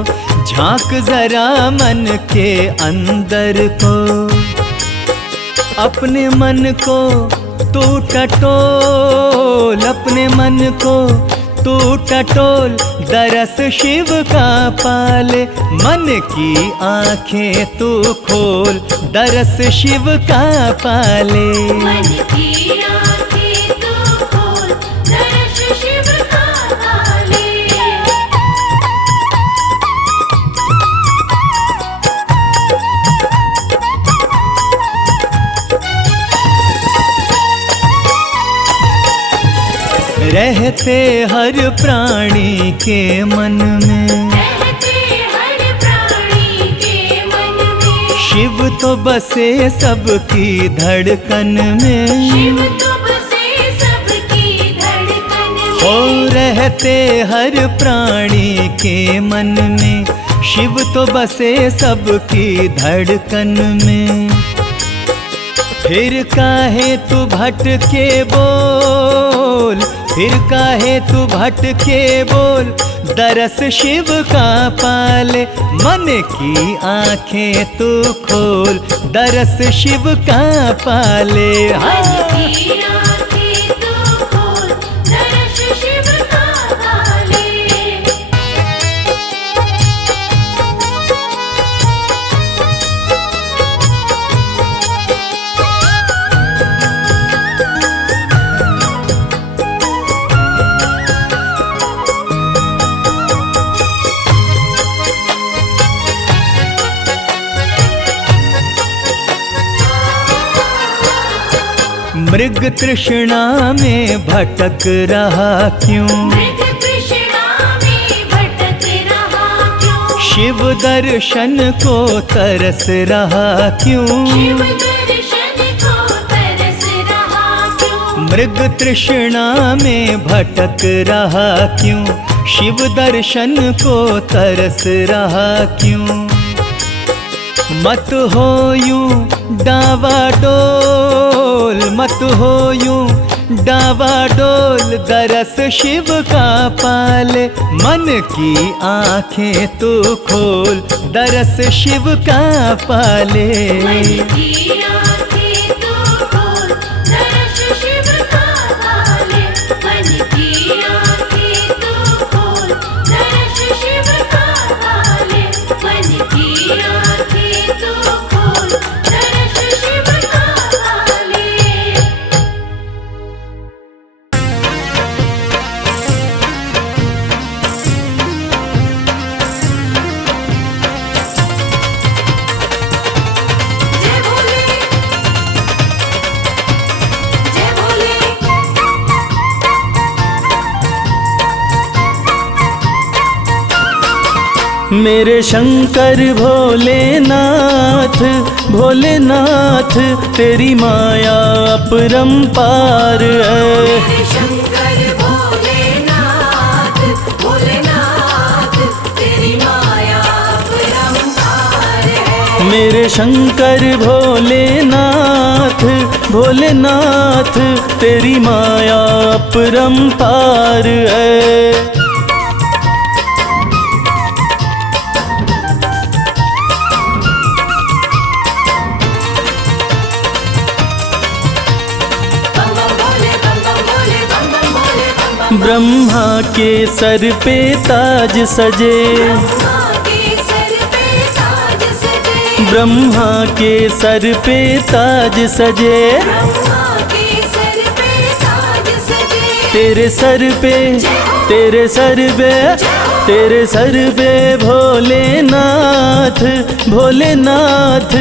झांक जरा मन के अंदर को। अपने मन को तू टटोल, अपने मन को तू टटोल, दरस शिव का पाले। मन की आंखें तू खोल, दरस शिव का पाले। मन की आंखें तू खोल, दर्श शिव का पाले। रहते हर प्राणी के मन में, रहते हर प्राणी के मन में, शिव तो बसे सबकी धड़कन में। शिव तो बसे सबकी धड़कन में। हो रहते हर प्राणी के मन में, शिव तो बसे सबकी धड़कन में। फिर काहे तू भटके बोल, फिर काहे तू भटके बोल, दरस शिव का पाले। मन की आंखें तू खोल, दरस शिव का पाले। मन की आंखें तू खोल, दर्श शिव का पाले। मृग तृष्णा में भटक रहा क्यों, मृग तृष्णा में भटक रहा क्यों, शिव दर्शन को तरस रहा क्यों। शिव दर्शन को तरस रहा क्यों, मृग तृष्णा में भटक रहा क्यों, शिव दर्शन को तरस रहा क्यों। मत हो यूं डावाडोल, मत हो यूं डावाडोल, दरस शिव का पाले। मन की आंखें तू खोल, दरस शिव का पाले। मन की आंखें तू खोल, दर्श शिव का पाले। मन की आंखें तू खोल, दर्श शिव का पाले। मन की आंखें तू खोल, दर्श शिव का पाले। जय भोले, जय भोले। मेरे शंकर भोलेनाथ, भोलेनाथ तेरी माया अपरंपार है। मेरे शंकर भोलेनाथ, भोलेनाथ तेरी माया अपरंपार है। मेरे शंकर भोलेनाथ, भोलेनाथ तेरी माया अपरंपार है। बम बम भोले, बम बम भोले, बम बम भोले, बम बम। ब्रह्मा के सर पे ताज सजे, ब्रह्मा के सर पे ताज सजे, ब्रह्मा के सर पे ताज सजे। ब्रह्मा के सर पे ताज सजे। तेरे सर पे, तेरे सर पे, तेरे सर पे भोलेनाथ, भोलेनाथ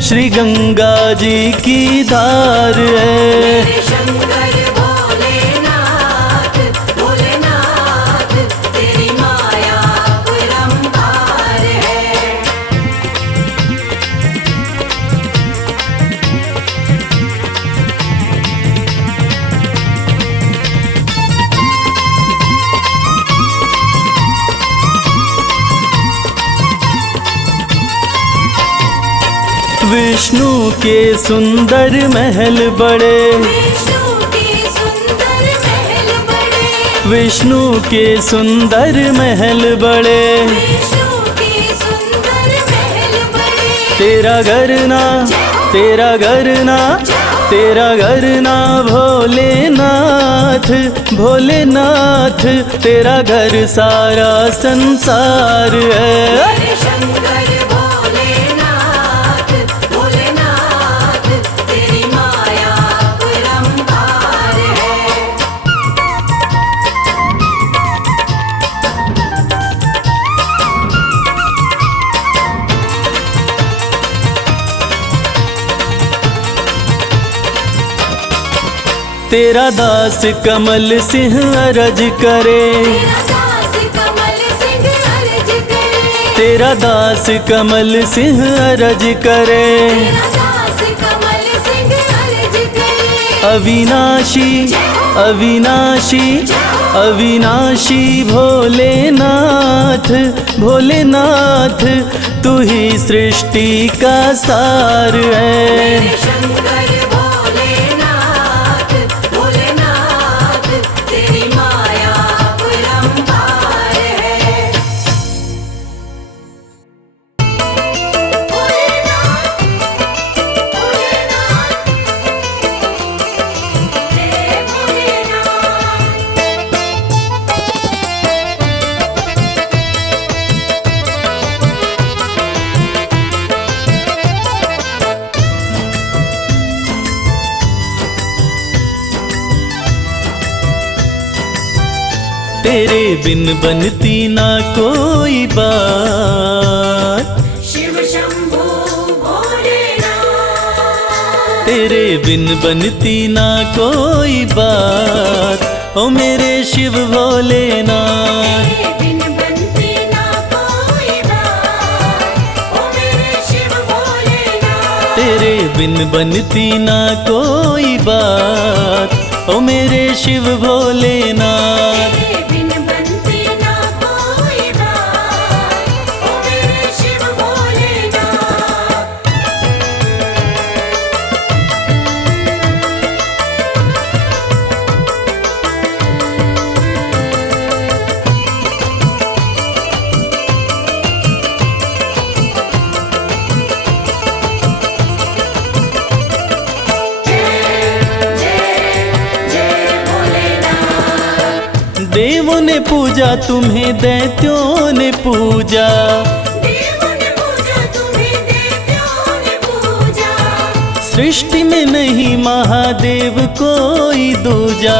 श्री गंगा जी की धार है। मेरे शंकर भोलेनाथ, भोलेनाथ तेरी माया अपरंपार है। विष्णु के सुंदर महल बड़े, विष्णु के सुंदर महल बड़े, विष्णु के सुंदर महल बड़े, विष्णु के सुंदर महल बड़े। तेरा घर ना, तेरा घर ना, तेरा घर ना भोलेनाथ, भोलेनाथ, तेरा घर सारा संसार है। मेरे शंकर भोलेनाथ, भोलेनाथ, तेरी माया अपरंपार है। तेरा दास कमल सिंह अरज करे, तेरा दास कमल सिंह अर्ज करे, तेरा दास कमल सिंह अरज करे, तेरा दास कमल सिंह अर्ज करे। अविनाशी, अविनाशी, अविनाशी भोलेनाथ, भोलेनाथ, तू ही सृष्टि का सार है। मेरे शंकर भोलेनाथ, भोलेनाथ, तेरी माया अपरंपार है। भोलेनाथ, भोलेनाथ, जय भोलेनाथ। तेरे बिन बनती ना कोई बात, शिव शंभू भोलेनाथ, तेरे बिन बनती ना कोई बात, ओ मेरे शिव भोलेनाथ। तेरे बिन बनती ना कोई बात, ओ मेरे शिव भोलेनाथ। तेरे बिन बनती ना कोई बात, ओ मेरे शिव भोलेनाथ। तेरे बिन बनती ना कोई बात, ओ मेरे शिव भोलेनाथ। देवों ने पूजा तुम्हें, दैत्यों ने पूजा, देवों ने पूजा तुम्हें, दैत्यों ने पूजा। सृष्टि में नहीं महादेव कोई दूजा।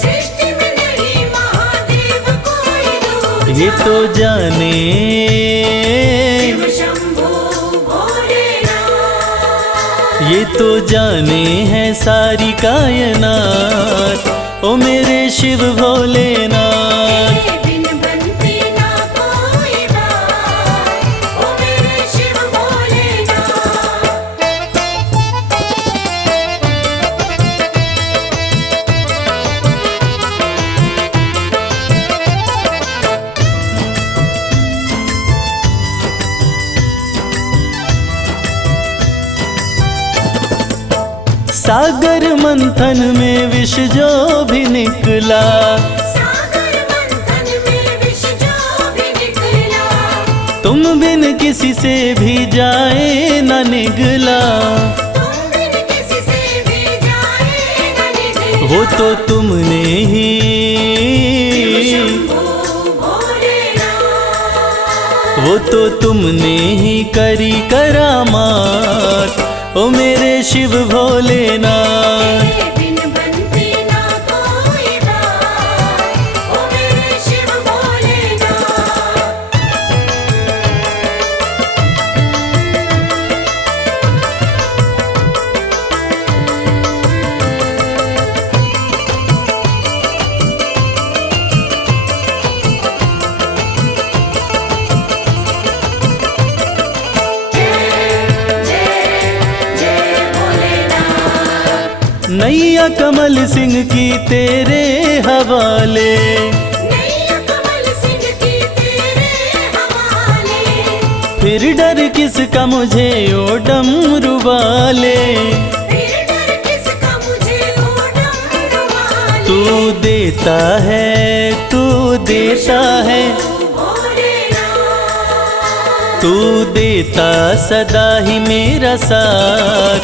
सृष्टि में नहीं महादेव कोई दूजा। ये तो जाने, शिव शंभू भोलेनाथ, ये तो जाने है सारी कायनात, ओ मेरे शिव भोलेनाथ। तेरे बिन बनती ना कोई बात, ओ मेरे शिव भोलेनाथ। सागर मंथन में विष जो भी निकला, सागर मंथन में विष जो भी निकला, तुम बिन किसी से भी जाए न निगला। तुम बिन किसी से भी जाए न निकला। वो तो तुमने ही, शंभू भोलेनाथ, वो तो तुमने ही करी करामात, ओ मेरे शिव भोलेनाथ। तेरे बिन बनती ना कोई बात, ओ मेरे शिव भोलेनाथ। नैया कमल सिंह की तेरे हवाले, नैया कमल सिंह की तेरे हवाले, फिर डर किसका मुझे ओ डमरू वाले, फिर डर किसका मुझे ओ डमरू वाले। तू देता है, तू देता है, तू देता सदा ही मेरा साथ,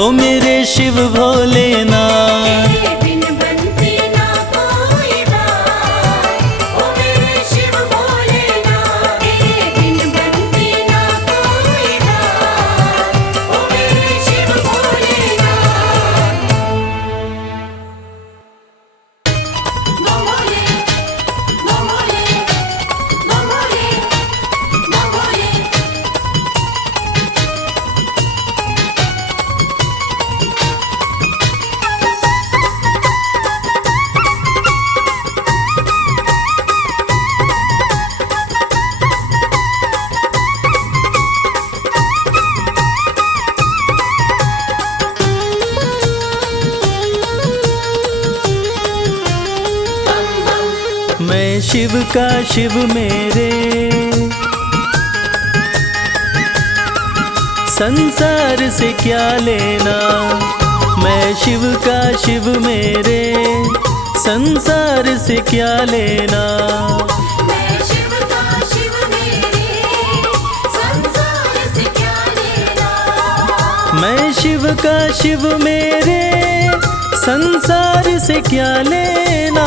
ओ मेरे शिव भोलेनाथ। तेरे बिन बनती ना कोई बात, ओ मेरे शिव भोलेनाथ। तेरे बिन बनती ना कोई बात, ओ मेरे शिव भोलेनाथ। मोमोले मोमोले मोमोले मोमोले। मैं शिव का शिव मेरे, संसार से क्या लेना। मैं शिव का शिव मेरे, संसार से क्या लेना। मैं शिव का शिव मेरे, संसार से क्या लेना। मैं शिव का शिव मेरे, संसार से क्या लेना।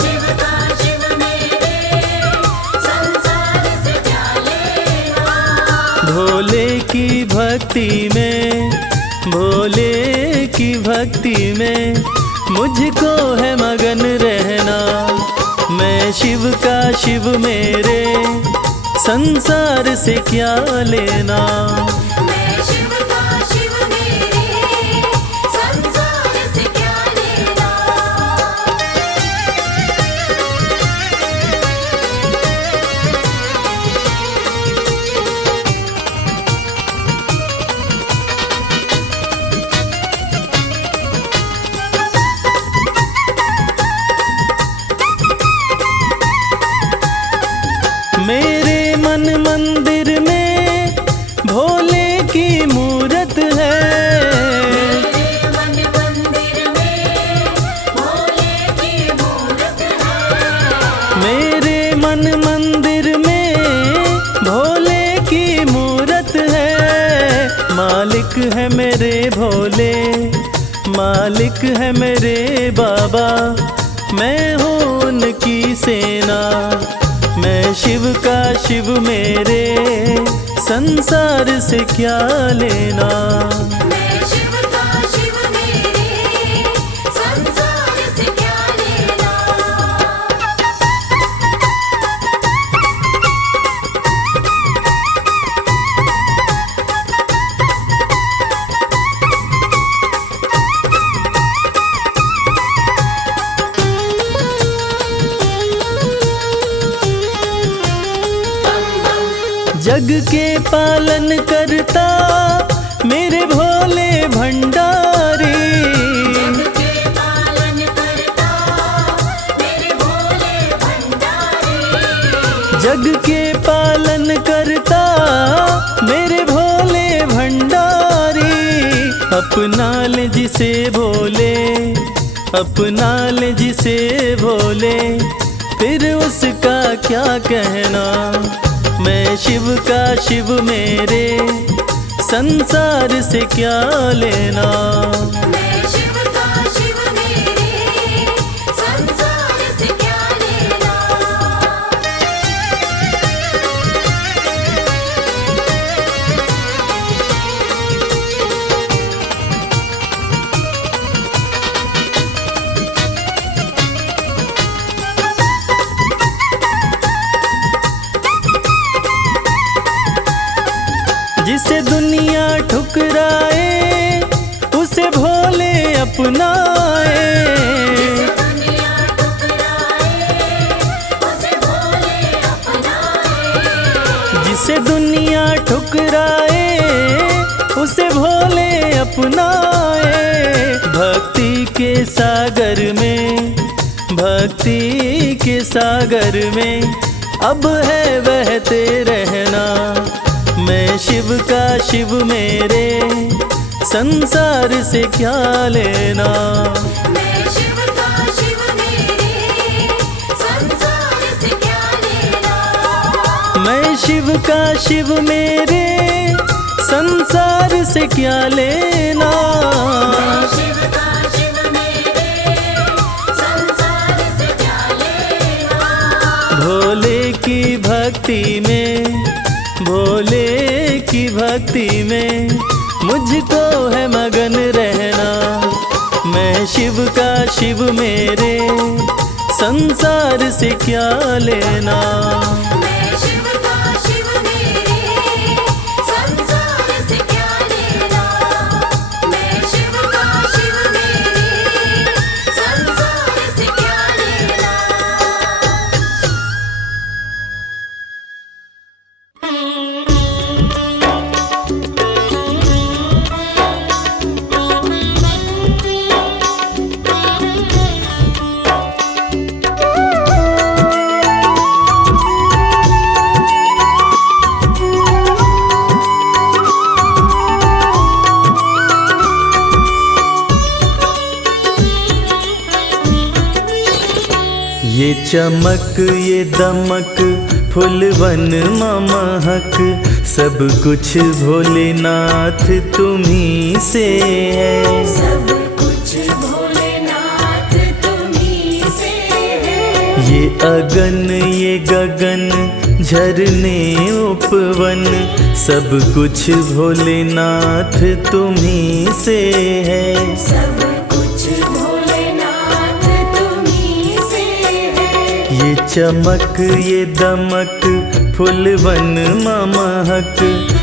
शिव का शिव मेरे, संसार से क्या लेना। भोले की भक्ति में, भोले की भक्ति में मुझको है मगन रहना। मैं शिव का शिव मेरे, संसार से क्या लेना। मैं शिव का शिव मेरे, संसार से क्या लेना। मेरे मन मंदिर में भोले की मूरत है। मेरे मन मंदिर में भोले की मूरत है। मेरे मन मंदिर में भोले की मूरत है। मालिक है मेरे भोले, मालिक है मेरे बाबा, मैं हूँ उनकी सेना। मैं शिव का शिव मेरे, संसार से क्या लेना। मैं शिव का शिव मेरे, संसार से क्या लेना। जग के पालन करता मेरे भोले भंडारी। जग के पालन करता मेरे भोले भंडारी। जग के पालन करता मेरे भोले भंडारी। अपना ले जिसे भोले, अपना ले जिसे भोले, फिर उसका क्या कहना। मैं शिव का शिव मेरे, संसार से क्या लेना। मैं शिव का शिव मेरे, संसार से क्या लेना। जिसे दुनिया ठुकराए उसे भोले अपनाए। दुनिया ठुकराए उसे भोले अपनाए। जिसे दुनिया ठुकराए उसे भोले अपनाए। भक्ति के सागर में, भक्ति के सागर में अब है बहते रहना। मैं शिव का शिव मेरे संसार से क्या लेना। मैं शिव का शिव मेरे संसार से क्या लेना। मैं शिव का शिव मेरे संसार से क्या लेना। मैं शिव का शिव मेरे संसार से क्या लेना। भोले की भक्ति में, भोले की भक्ति में मुझको है मगन रहना। मैं शिव का शिव मेरे संसार से क्या लेना। मैं शिव का शिव मेरे संसार से क्या लेना। मैं शिव का शिव मेरे संसार से क्या लेना। ये चमक ये दमक फुलवन महक सब कुछ भोलेनाथ तुम्ही से है। सब कुछ भोलेनाथ तुम्ही से है। ये अगन ये गगन झरने उपवन सब कुछ भोलेनाथ तुम्ही से है। सब कुछ भोलेनाथ तुम्ही से है। ये चमक ये दमक फुलवन महक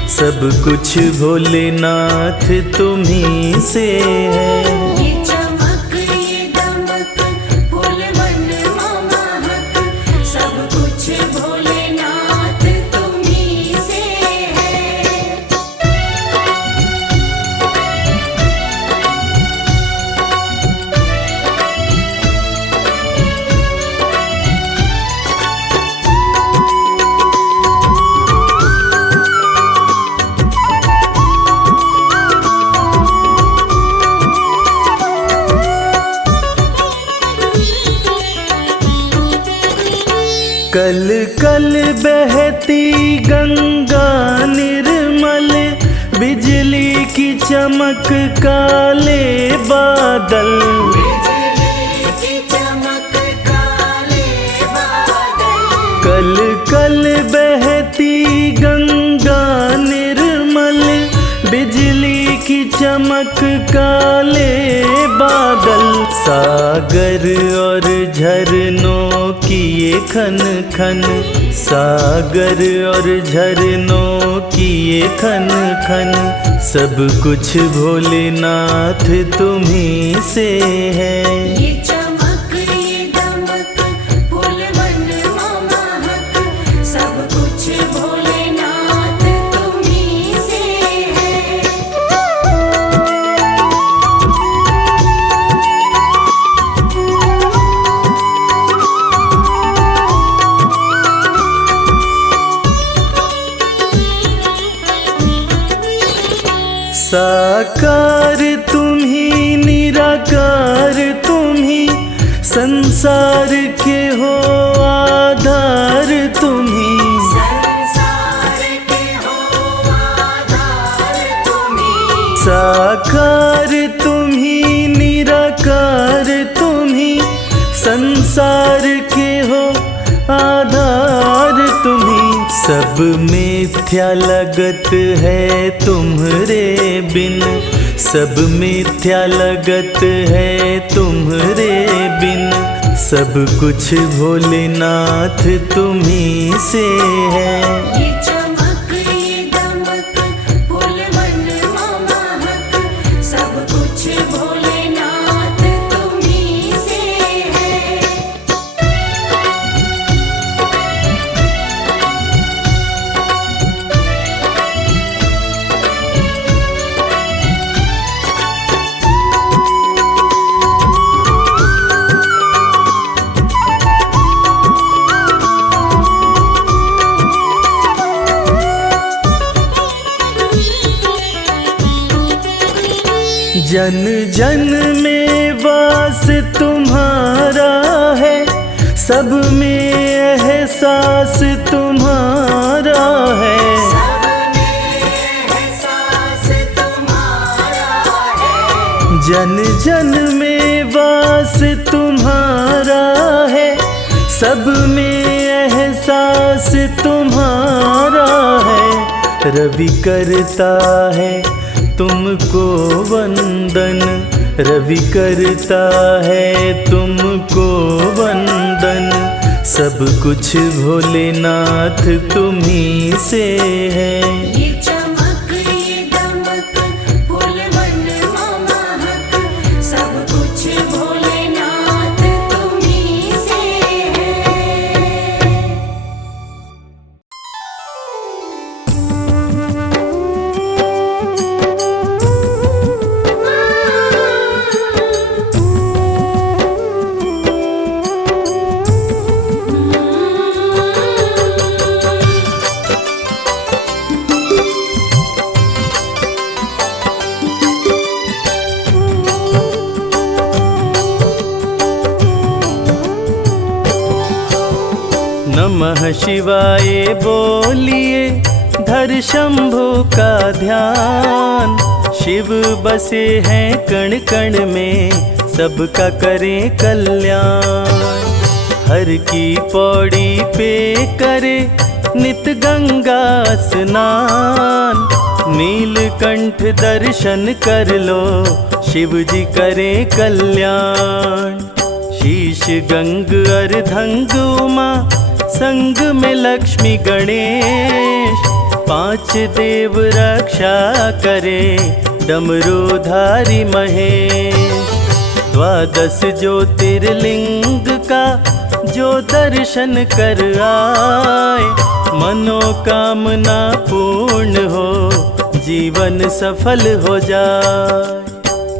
सब कुछ भोलेनाथ तुम्ही से है। ये चमक ये दमक फूलवन महक सब कुछ भोलेनाथ तुम्ही से है। कल कल बहती गंगा निर्मल बिजली की चमक काले बादल। बिजली की चमक काले बादल। कल कल बहती गंगा निर्मल बिजली की चमक काले बादल। सागर और झरनों की ये खन खन, सागर और झरनों की ये खन खन सब कुछ भोलेनाथ तुम्ही से है। ये चमक ये दमक फूलवन महक सब कुछ भोलेनाथ तुम्ही से है। साकार तुम्ही निराकार तुम्ही संसार के हो आधार तुम्ही। संसार के हो आधार तुम्ही। साकार तुम्ही निराकार तुम्ही संसार के हो आधार तुम्ही। सब मिथ्या लगत है तुम्हरे बिन, सब मिथ्या लगत है तुम्हरे बिन सब कुछ भोलेनाथ तुम्ही से है। ये चमक ये दमक फूलवन महक सब कुछ भोलेनाथ तुम्ही से है। जन जन में वास तुम्हारा है, सब में एहसास तुम्हारा है। सब में एहसास तुम्हारा है। जन जन में वास तुम्हारा है, सब में एहसास तुम्हारा है। रवि करता है तुमको वंदन, रवि करता है तुमको वंदन। सब कुछ भोलेनाथ तुम्ही से है। ये चमक ये दमक फूलवन महक, सब कुछ भोलेनाथ तुम्ही से है। नमः शिवाय बोलिए धर शंभु का ध्यान। शिव बसे हैं कण कण में, सबका करें कल्याण। हर की पौड़ी पे करे नित गंगा स्नान। नीलकंठ दर्शन कर लो, शिव जी करें कल्याण। शीश गंग अर्धंग उमा, संग में लक्ष्मी गणेश। पांच देव रक्षा करे, डमरूधारी महेश। द्वादश ज्योतिर्लिंग का जो दर्शन कर आए, मनोकामना पूर्ण हो, जीवन सफल हो जाए।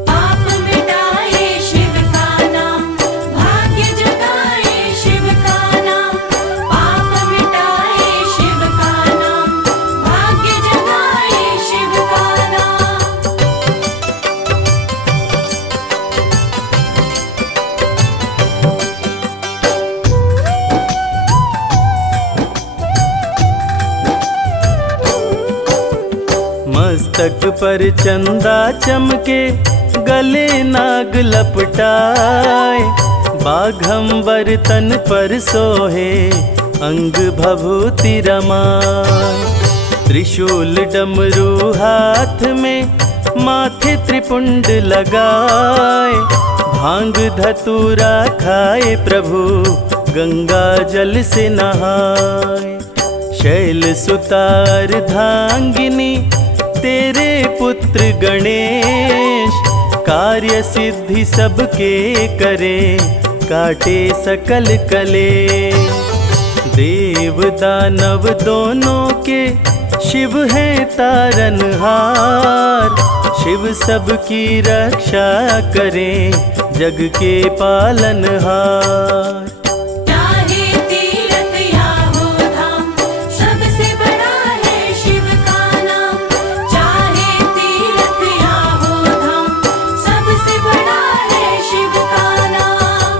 पाप मिटाए शिव का नाम, भाग्य जगाए शिव का नाम। पाप मिटाए शिव का नाम, भाग्य जगाए शिव का नाम। मस्तक पर चंदा चमके, गले नाग लपटाए। बाघंबर तन पर सोहे, अंग भभूति रमाए। त्रिशूल डमरू हाथ में, माथे त्रिपुंड लगाए। भांग धतूरा खाए प्रभु, गंगा जल से नहाए। शैल सुतार धांगिनी, तेरे पुत्र गणेश। कार्य सिद्धि सबके करे, काटे सकल कलेश। देव दानव दोनों के, शिव है तारनहार। शिव सबकी रक्षा करे, जग के पालनहार। चाहे तीरथ या हो धाम, सबसे बड़ा है शिव का नाम। चाहे तीरथ या हो धाम, सबसे बड़ा है शिव का नाम।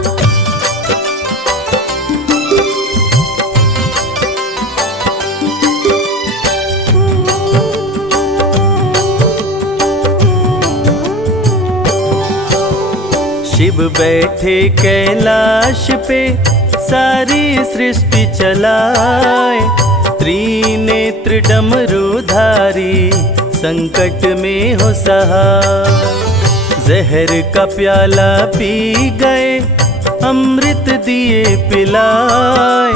शिव बैठे कैलाश पे, सारी सृष्टि चलाए। त्रिनेत्र डमरूधारी, संकट में हो सहाय। जहर का प्याला पी गए, अमृत दिए पिलाए।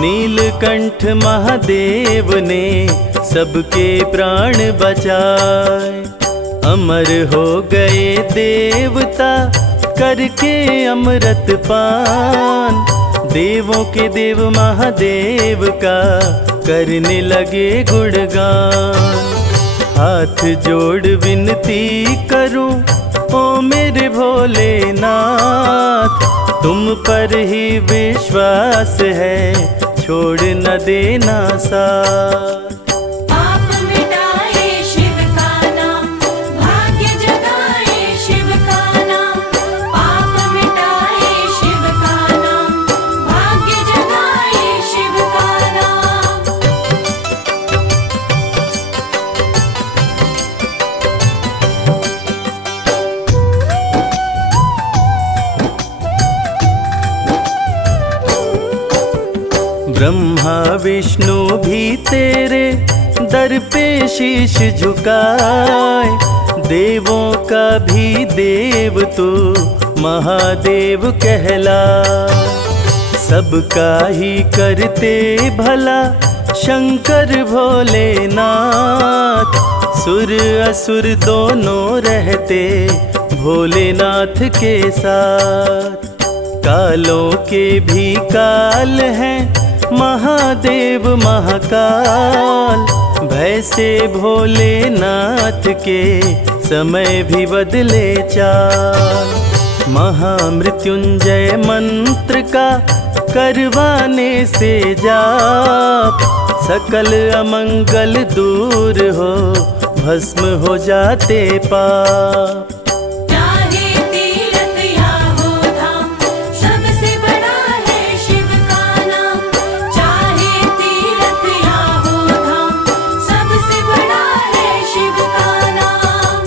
नीलकंठ महादेव ने, सबके प्राण बचाए। अमर हो गए देवता, करके अमृत पान। देवों के देव महादेव का, करने लगे गुणगान। हाथ जोड़ विनती करूं, ओ मेरे भोलेनाथ। तुम पर ही विश्वास है, छोड़ न देना साथ। पाप मिटाए शिव का नाम, भाग्य जगाए शिव ब्रह्मा विष्णु भी तेरे दर पे शीश झुकाए, देवों का भी देव तू महादेव कहला। सबका ही करते भला शंकर भोलेनाथ, सुर असुर दोनों रहते भोलेनाथ के साथ। कालों के भी काल हैं महादेव महाकाल, भय से भोलेनाथ के समय भी बदले चाल। महामृत्युंजय मंत्र का करवाने से जाप, सकल अमंगल दूर हो भस्म हो जाते पाप। चाहे तीर्थ या हो धाम, सबसे बड़ा है शिव का नाम। चाहे तीर्थ या हो धाम, सबसे बड़ा है शिव का नाम।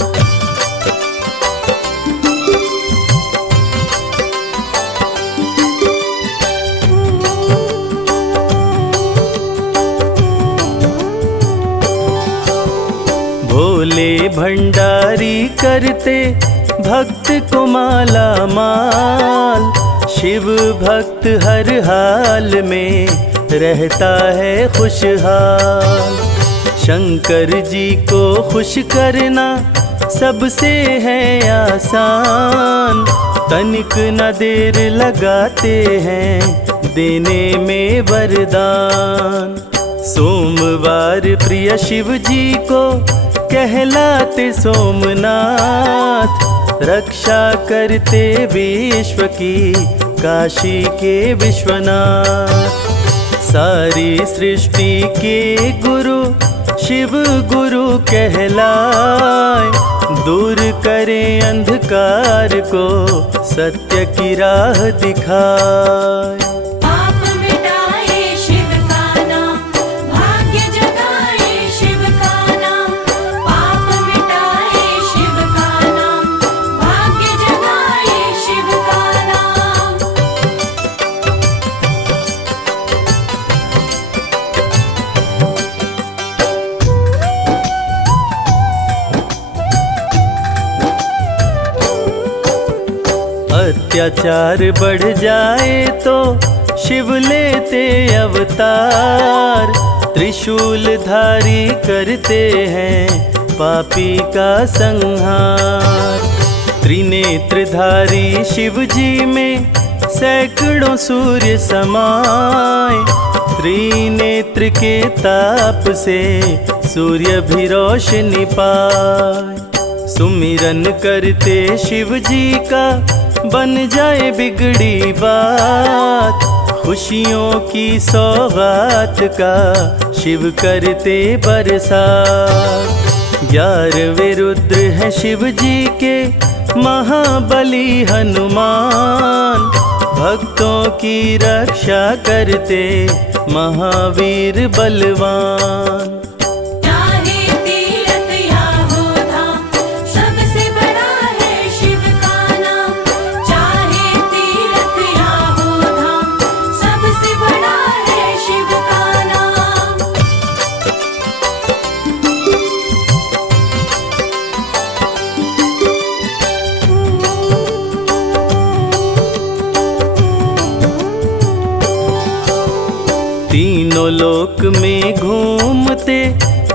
भोले भंडारी करते भक्त को माला माल, शिव भक्त हर हाल में रहता है खुशहाल। शंकर जी को खुश करना सबसे है आसान, तनिक न देर लगाते हैं देने में वरदान। सोमवार प्रिय शिव जी को कहलाते सोमनाथ, रक्षा करते विश्व की काशी के विश्वनाथ। सारी सृष्टि के गुरु शिव गुरु कहलाए, दूर करें अंधकार को सत्य की राह दिखाए। पाप मिटाए शिव का नाम, भाग्य जगाए शिव का नाम। पाप मिटाए शिव का नाम, भाग्य जगाए शिव का नाम। अत्याचार बढ़ जाए तो शिव लेते अवतार, त्रिशूल धारी करते हैं पापी का संहार। त्रिनेत्रधारी शिव जी में सैकड़ों सूर्य समाए, त्रिनेत्र के ताप से सूर्य भी रोशनी पाए। सुमिरन करते शिव जी का बन जाए बिगड़ी बात, खुशियों की सौगात का शिव करते बरसात। 11वें रुद्र है शिव जी के महाबली हनुमान, भक्तों की रक्षा करते महावीर बलवान। चाहे तीर्थ या हो धाम, सबसे बड़ा है शिव का नाम। चाहे तीर्थ या हो धाम, सबसे बड़ा है शिव का नाम। तीनों लोक में घूमते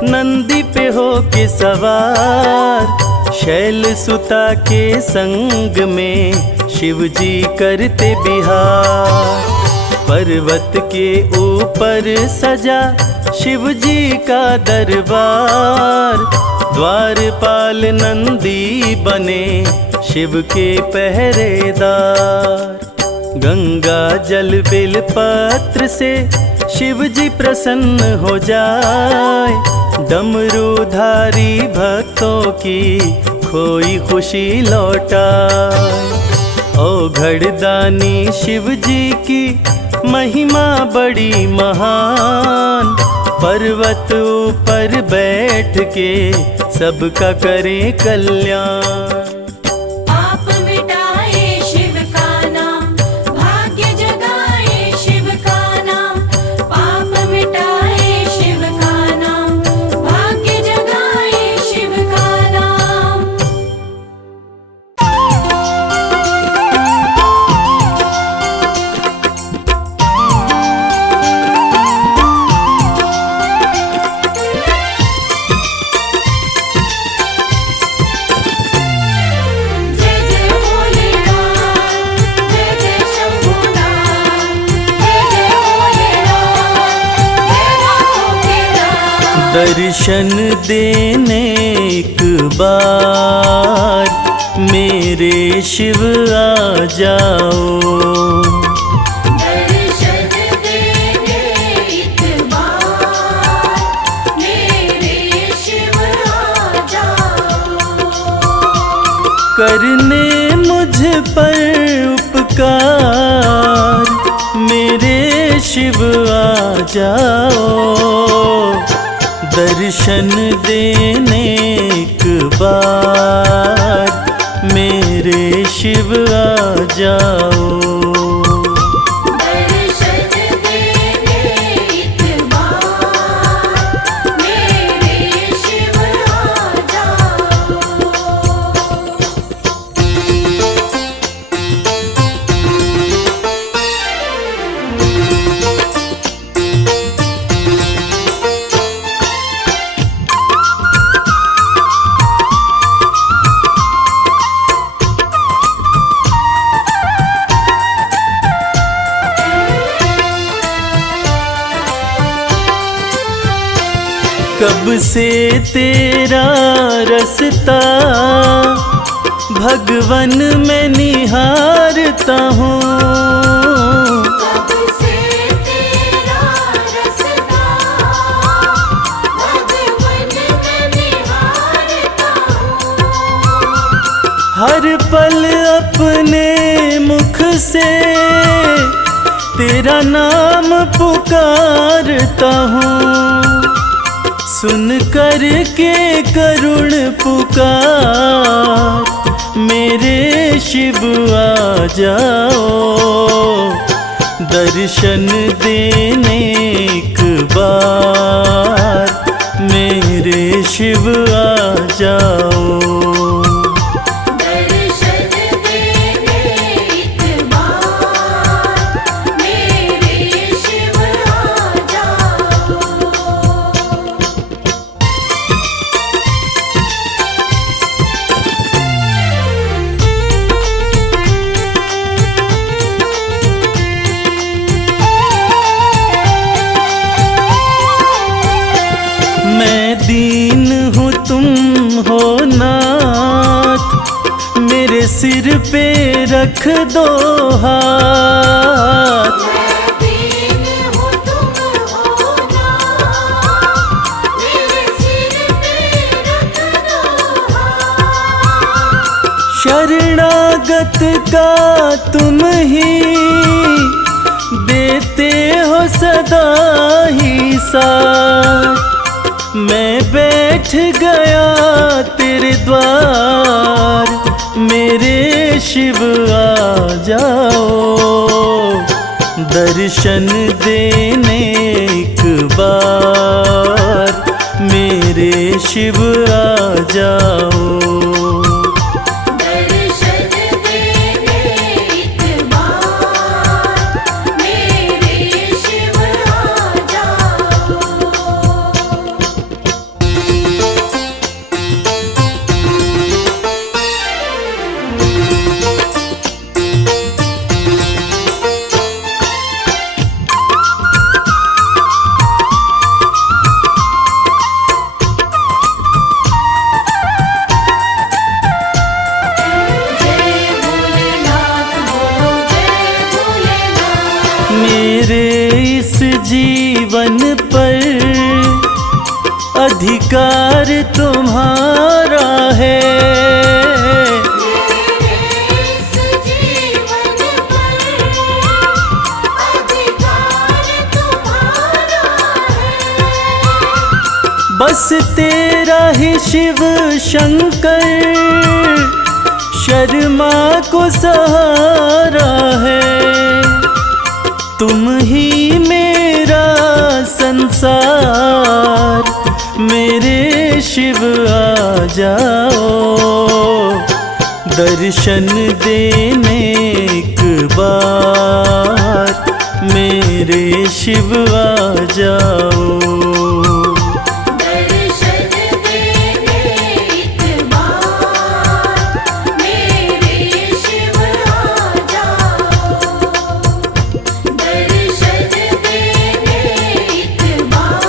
नंदी पे हो के सवार, शैल सुता के संग में शिव जी करते बिहार। पर्वत के ऊपर सजा शिव जी का दरबार, द्वारपाल नंदी बने शिव के पहरेदार। गंगा जल बेल पत्र से शिव जी प्रसन्न हो जाए, डमरूधारी भक्तों की खोई खुशी लौटाए। औघड़दानी शिव जी की महिमा बड़ी महान, पर्वत ऊपर बैठ के सबका करें कल्याण। पाप मिटाए शिव का नाम, भाग्य जगाए शिव का नाम। दर्शन देने एक बार मेरे शिव आ जाओ। दर्शन देने एक बार मेरे शिव आ जाओ। करने मुझ पर उपकार मेरे शिव आ जाओ। दर्शन देने एक बार मेरे शिव आ जाओ। दर्शन देने एक बार मेरे शिव आ जाओ। कब से तेरा रास्ता भगवन मैं निहारता हूँ। कब से तेरा रास्ता भगवन मैं निहारता हूँ। हर पल अपने मुख से तेरा नाम पुकारता हूँ। सुन कर के करुण पुकार मेरे शिव आ जाओ। दर्शन देने एक बार मेरे शिव आ जाओ। दर्शन देने एक बार मेरे शिव आ जाओ। मैं दीन हूँ तुम हो नाथ मेरे सिर पे रख दो हाथ। मैं दीन हूँ तुम हो नाथ मेरे सिर पे रख दो हाथ। शरणागत का तुम ही देते हो सदा ही साथ। मैं बैठ गया तेरे द्वार मेरे शिव आ जाओ। दर्शन देने एक बार मेरे शिव आ जाओ। दर्शन देने एक बार मेरे शिव आ जाओ। जय भोलेनाथ बोलो जय भोलेनाथ। मेरे इस जीवन पर अधिकार तुम्हारा है। मेरे इस जीवन पर अधिकार तुम्हारा है। बस तेरा ही शिव शंकर शर्मा को सहारा है। तुम ही मेरा संसार मेरे शिव आ जाओ। दर्शन देने एक बार मेरे शिव आ जाओ। दर्शन देने एक बार मेरे शिव आ जाओ। दर्शन देने एक बार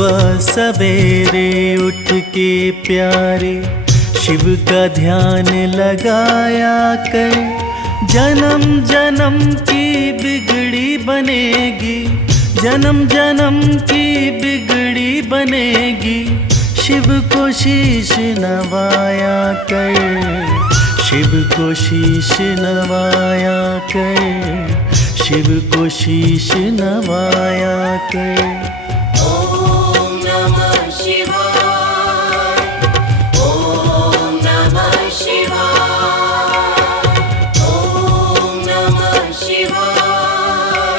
सुबह सवेरे उठ के प्यारे शिव का ध्यान लगाया कर। जन्म जन्म की बिगड़ी बनेगी, जन्म जन्म की बिगड़ी बनेगी। शिव को शीश नवाया कर, शिव को शीश नवाया कर, शिव को शीश नवाया कर। ओम नमः शिवाय, ओम नमः शिवाय, ओम नमः शिवाय,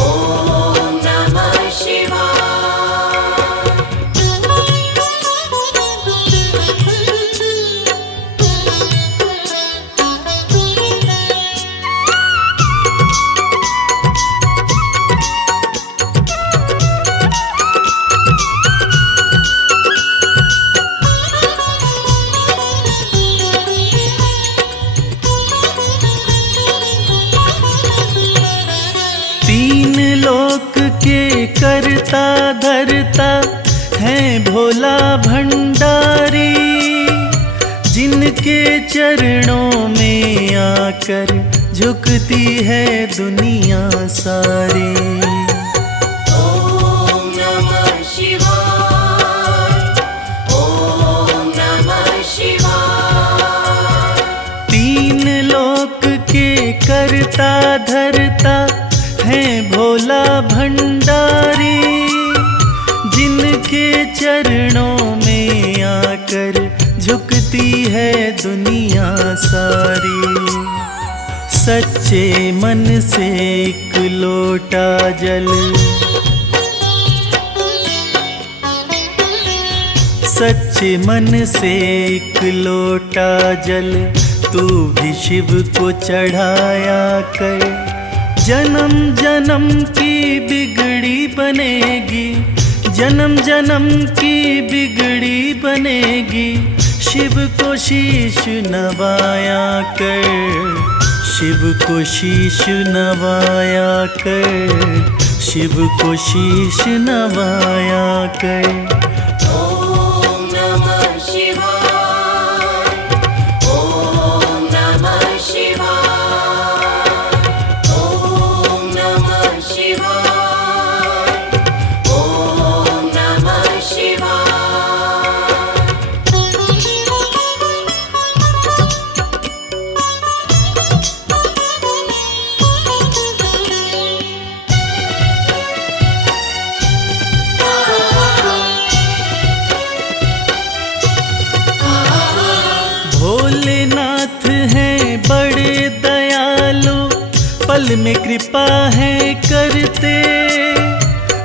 ओम नमः शिवाय। तीन लोक के करता धरता है भोला भंडारी। जिनके चरणों में आकर झुकती है दुनिया सारी। ओम नमः शिवाय, ओम नमः शिवाय। तीन लोक के करता धरता है भोला भंडारी। जिनके चरणों में आकर झुकती है दुनिया सारी। सच्चे मन से एक लोटा जल, सच्चे मन से एक लोटा जल तू भी शिव को चढ़ाया कर। जन्म जन्म की बिगड़ी बनेगी, जन्म जन्म की बिगड़ी बनेगी। शिव को शीश नवाया कर, शिव को शीश नवाया कर, शिव को शीश नवाया कर। ओम नमः शिवाय, ओम नमः शिवाय, ओम नमः शिवाय, ओम नमः शिवाय। भोलेनाथ हैं बड़े दयालु, पल में कृपा है करते।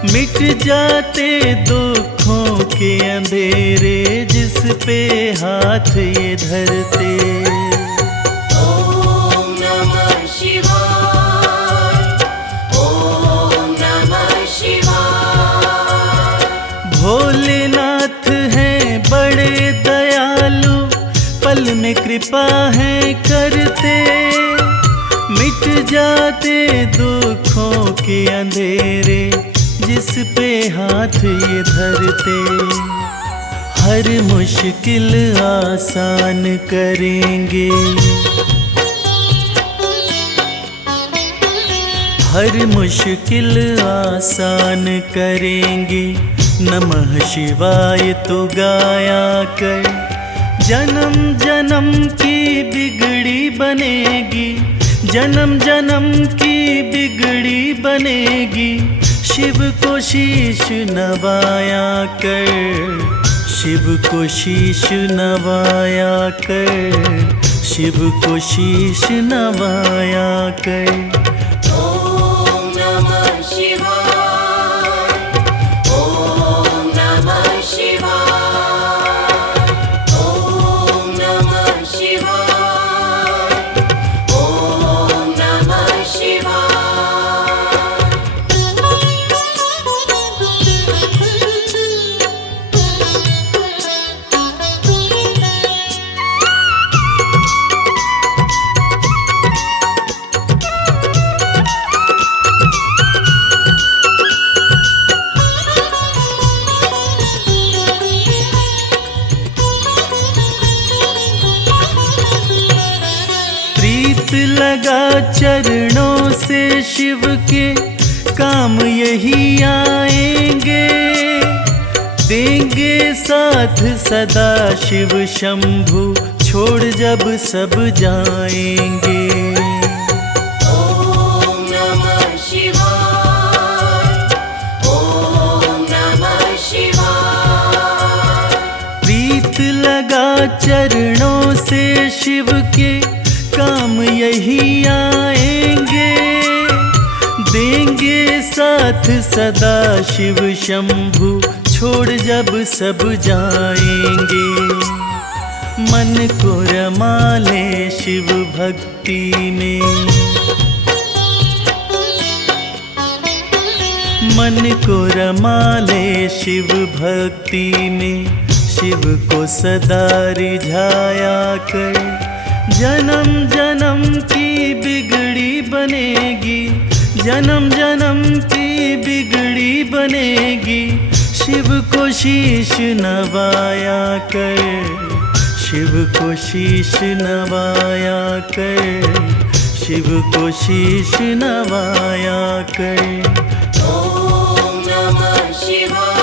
मिट जाते दुखों के अंधेरे जिस पे हाथ ये धरते। ओम नमः शिवाय, ओम नमः शिवाय। भोलेनाथ हैं बड़े दयालु, पल में कृपा है करते। मिट जाते दुखों के अंधेरे जिस पे हाथ ये धरते। हर मुश्किल आसान करेंगे, हर मुश्किल आसान करेंगे। नमः शिवाय तो गाया कर। जन्म जन्म की बिगड़ी बनेगी, जन्म जन्म की बिगड़ी बनेगी। शिव को शीश नवाया कर, शिव को शीश नवाया कर, शिव को शीश नवाया कर। ओम नमः शिवाय, ओम नमः शिवाय, ओम नमः शिवाय, ओम नमः शिवाय। लगा चरणों से शिव के काम यही आएंगे, देंगे साथ सदा शिव शंभु छोड़ जब सब जाएंगे। ओम नमः शिवाय, ओम नमः शिवाय। प्रीत लगा चरणों से शिव के काम यही आएंगे, देंगे साथ सदा शिव शंभु छोड़ जब सब जाएंगे। मन को रमा ले शिव भक्ति में, मन को रमा ले शिव भक्ति में, शिव को सदा रिझाया कर। जन्म जन्म की बिगड़ी बनेगी, जन्म जन्म की बिगड़ी बनेगी, शिव को शीश नवाया कर, शिव को शीश नवाया कर, शिव को शीश नवाया कर। ओम नमः शिवाय।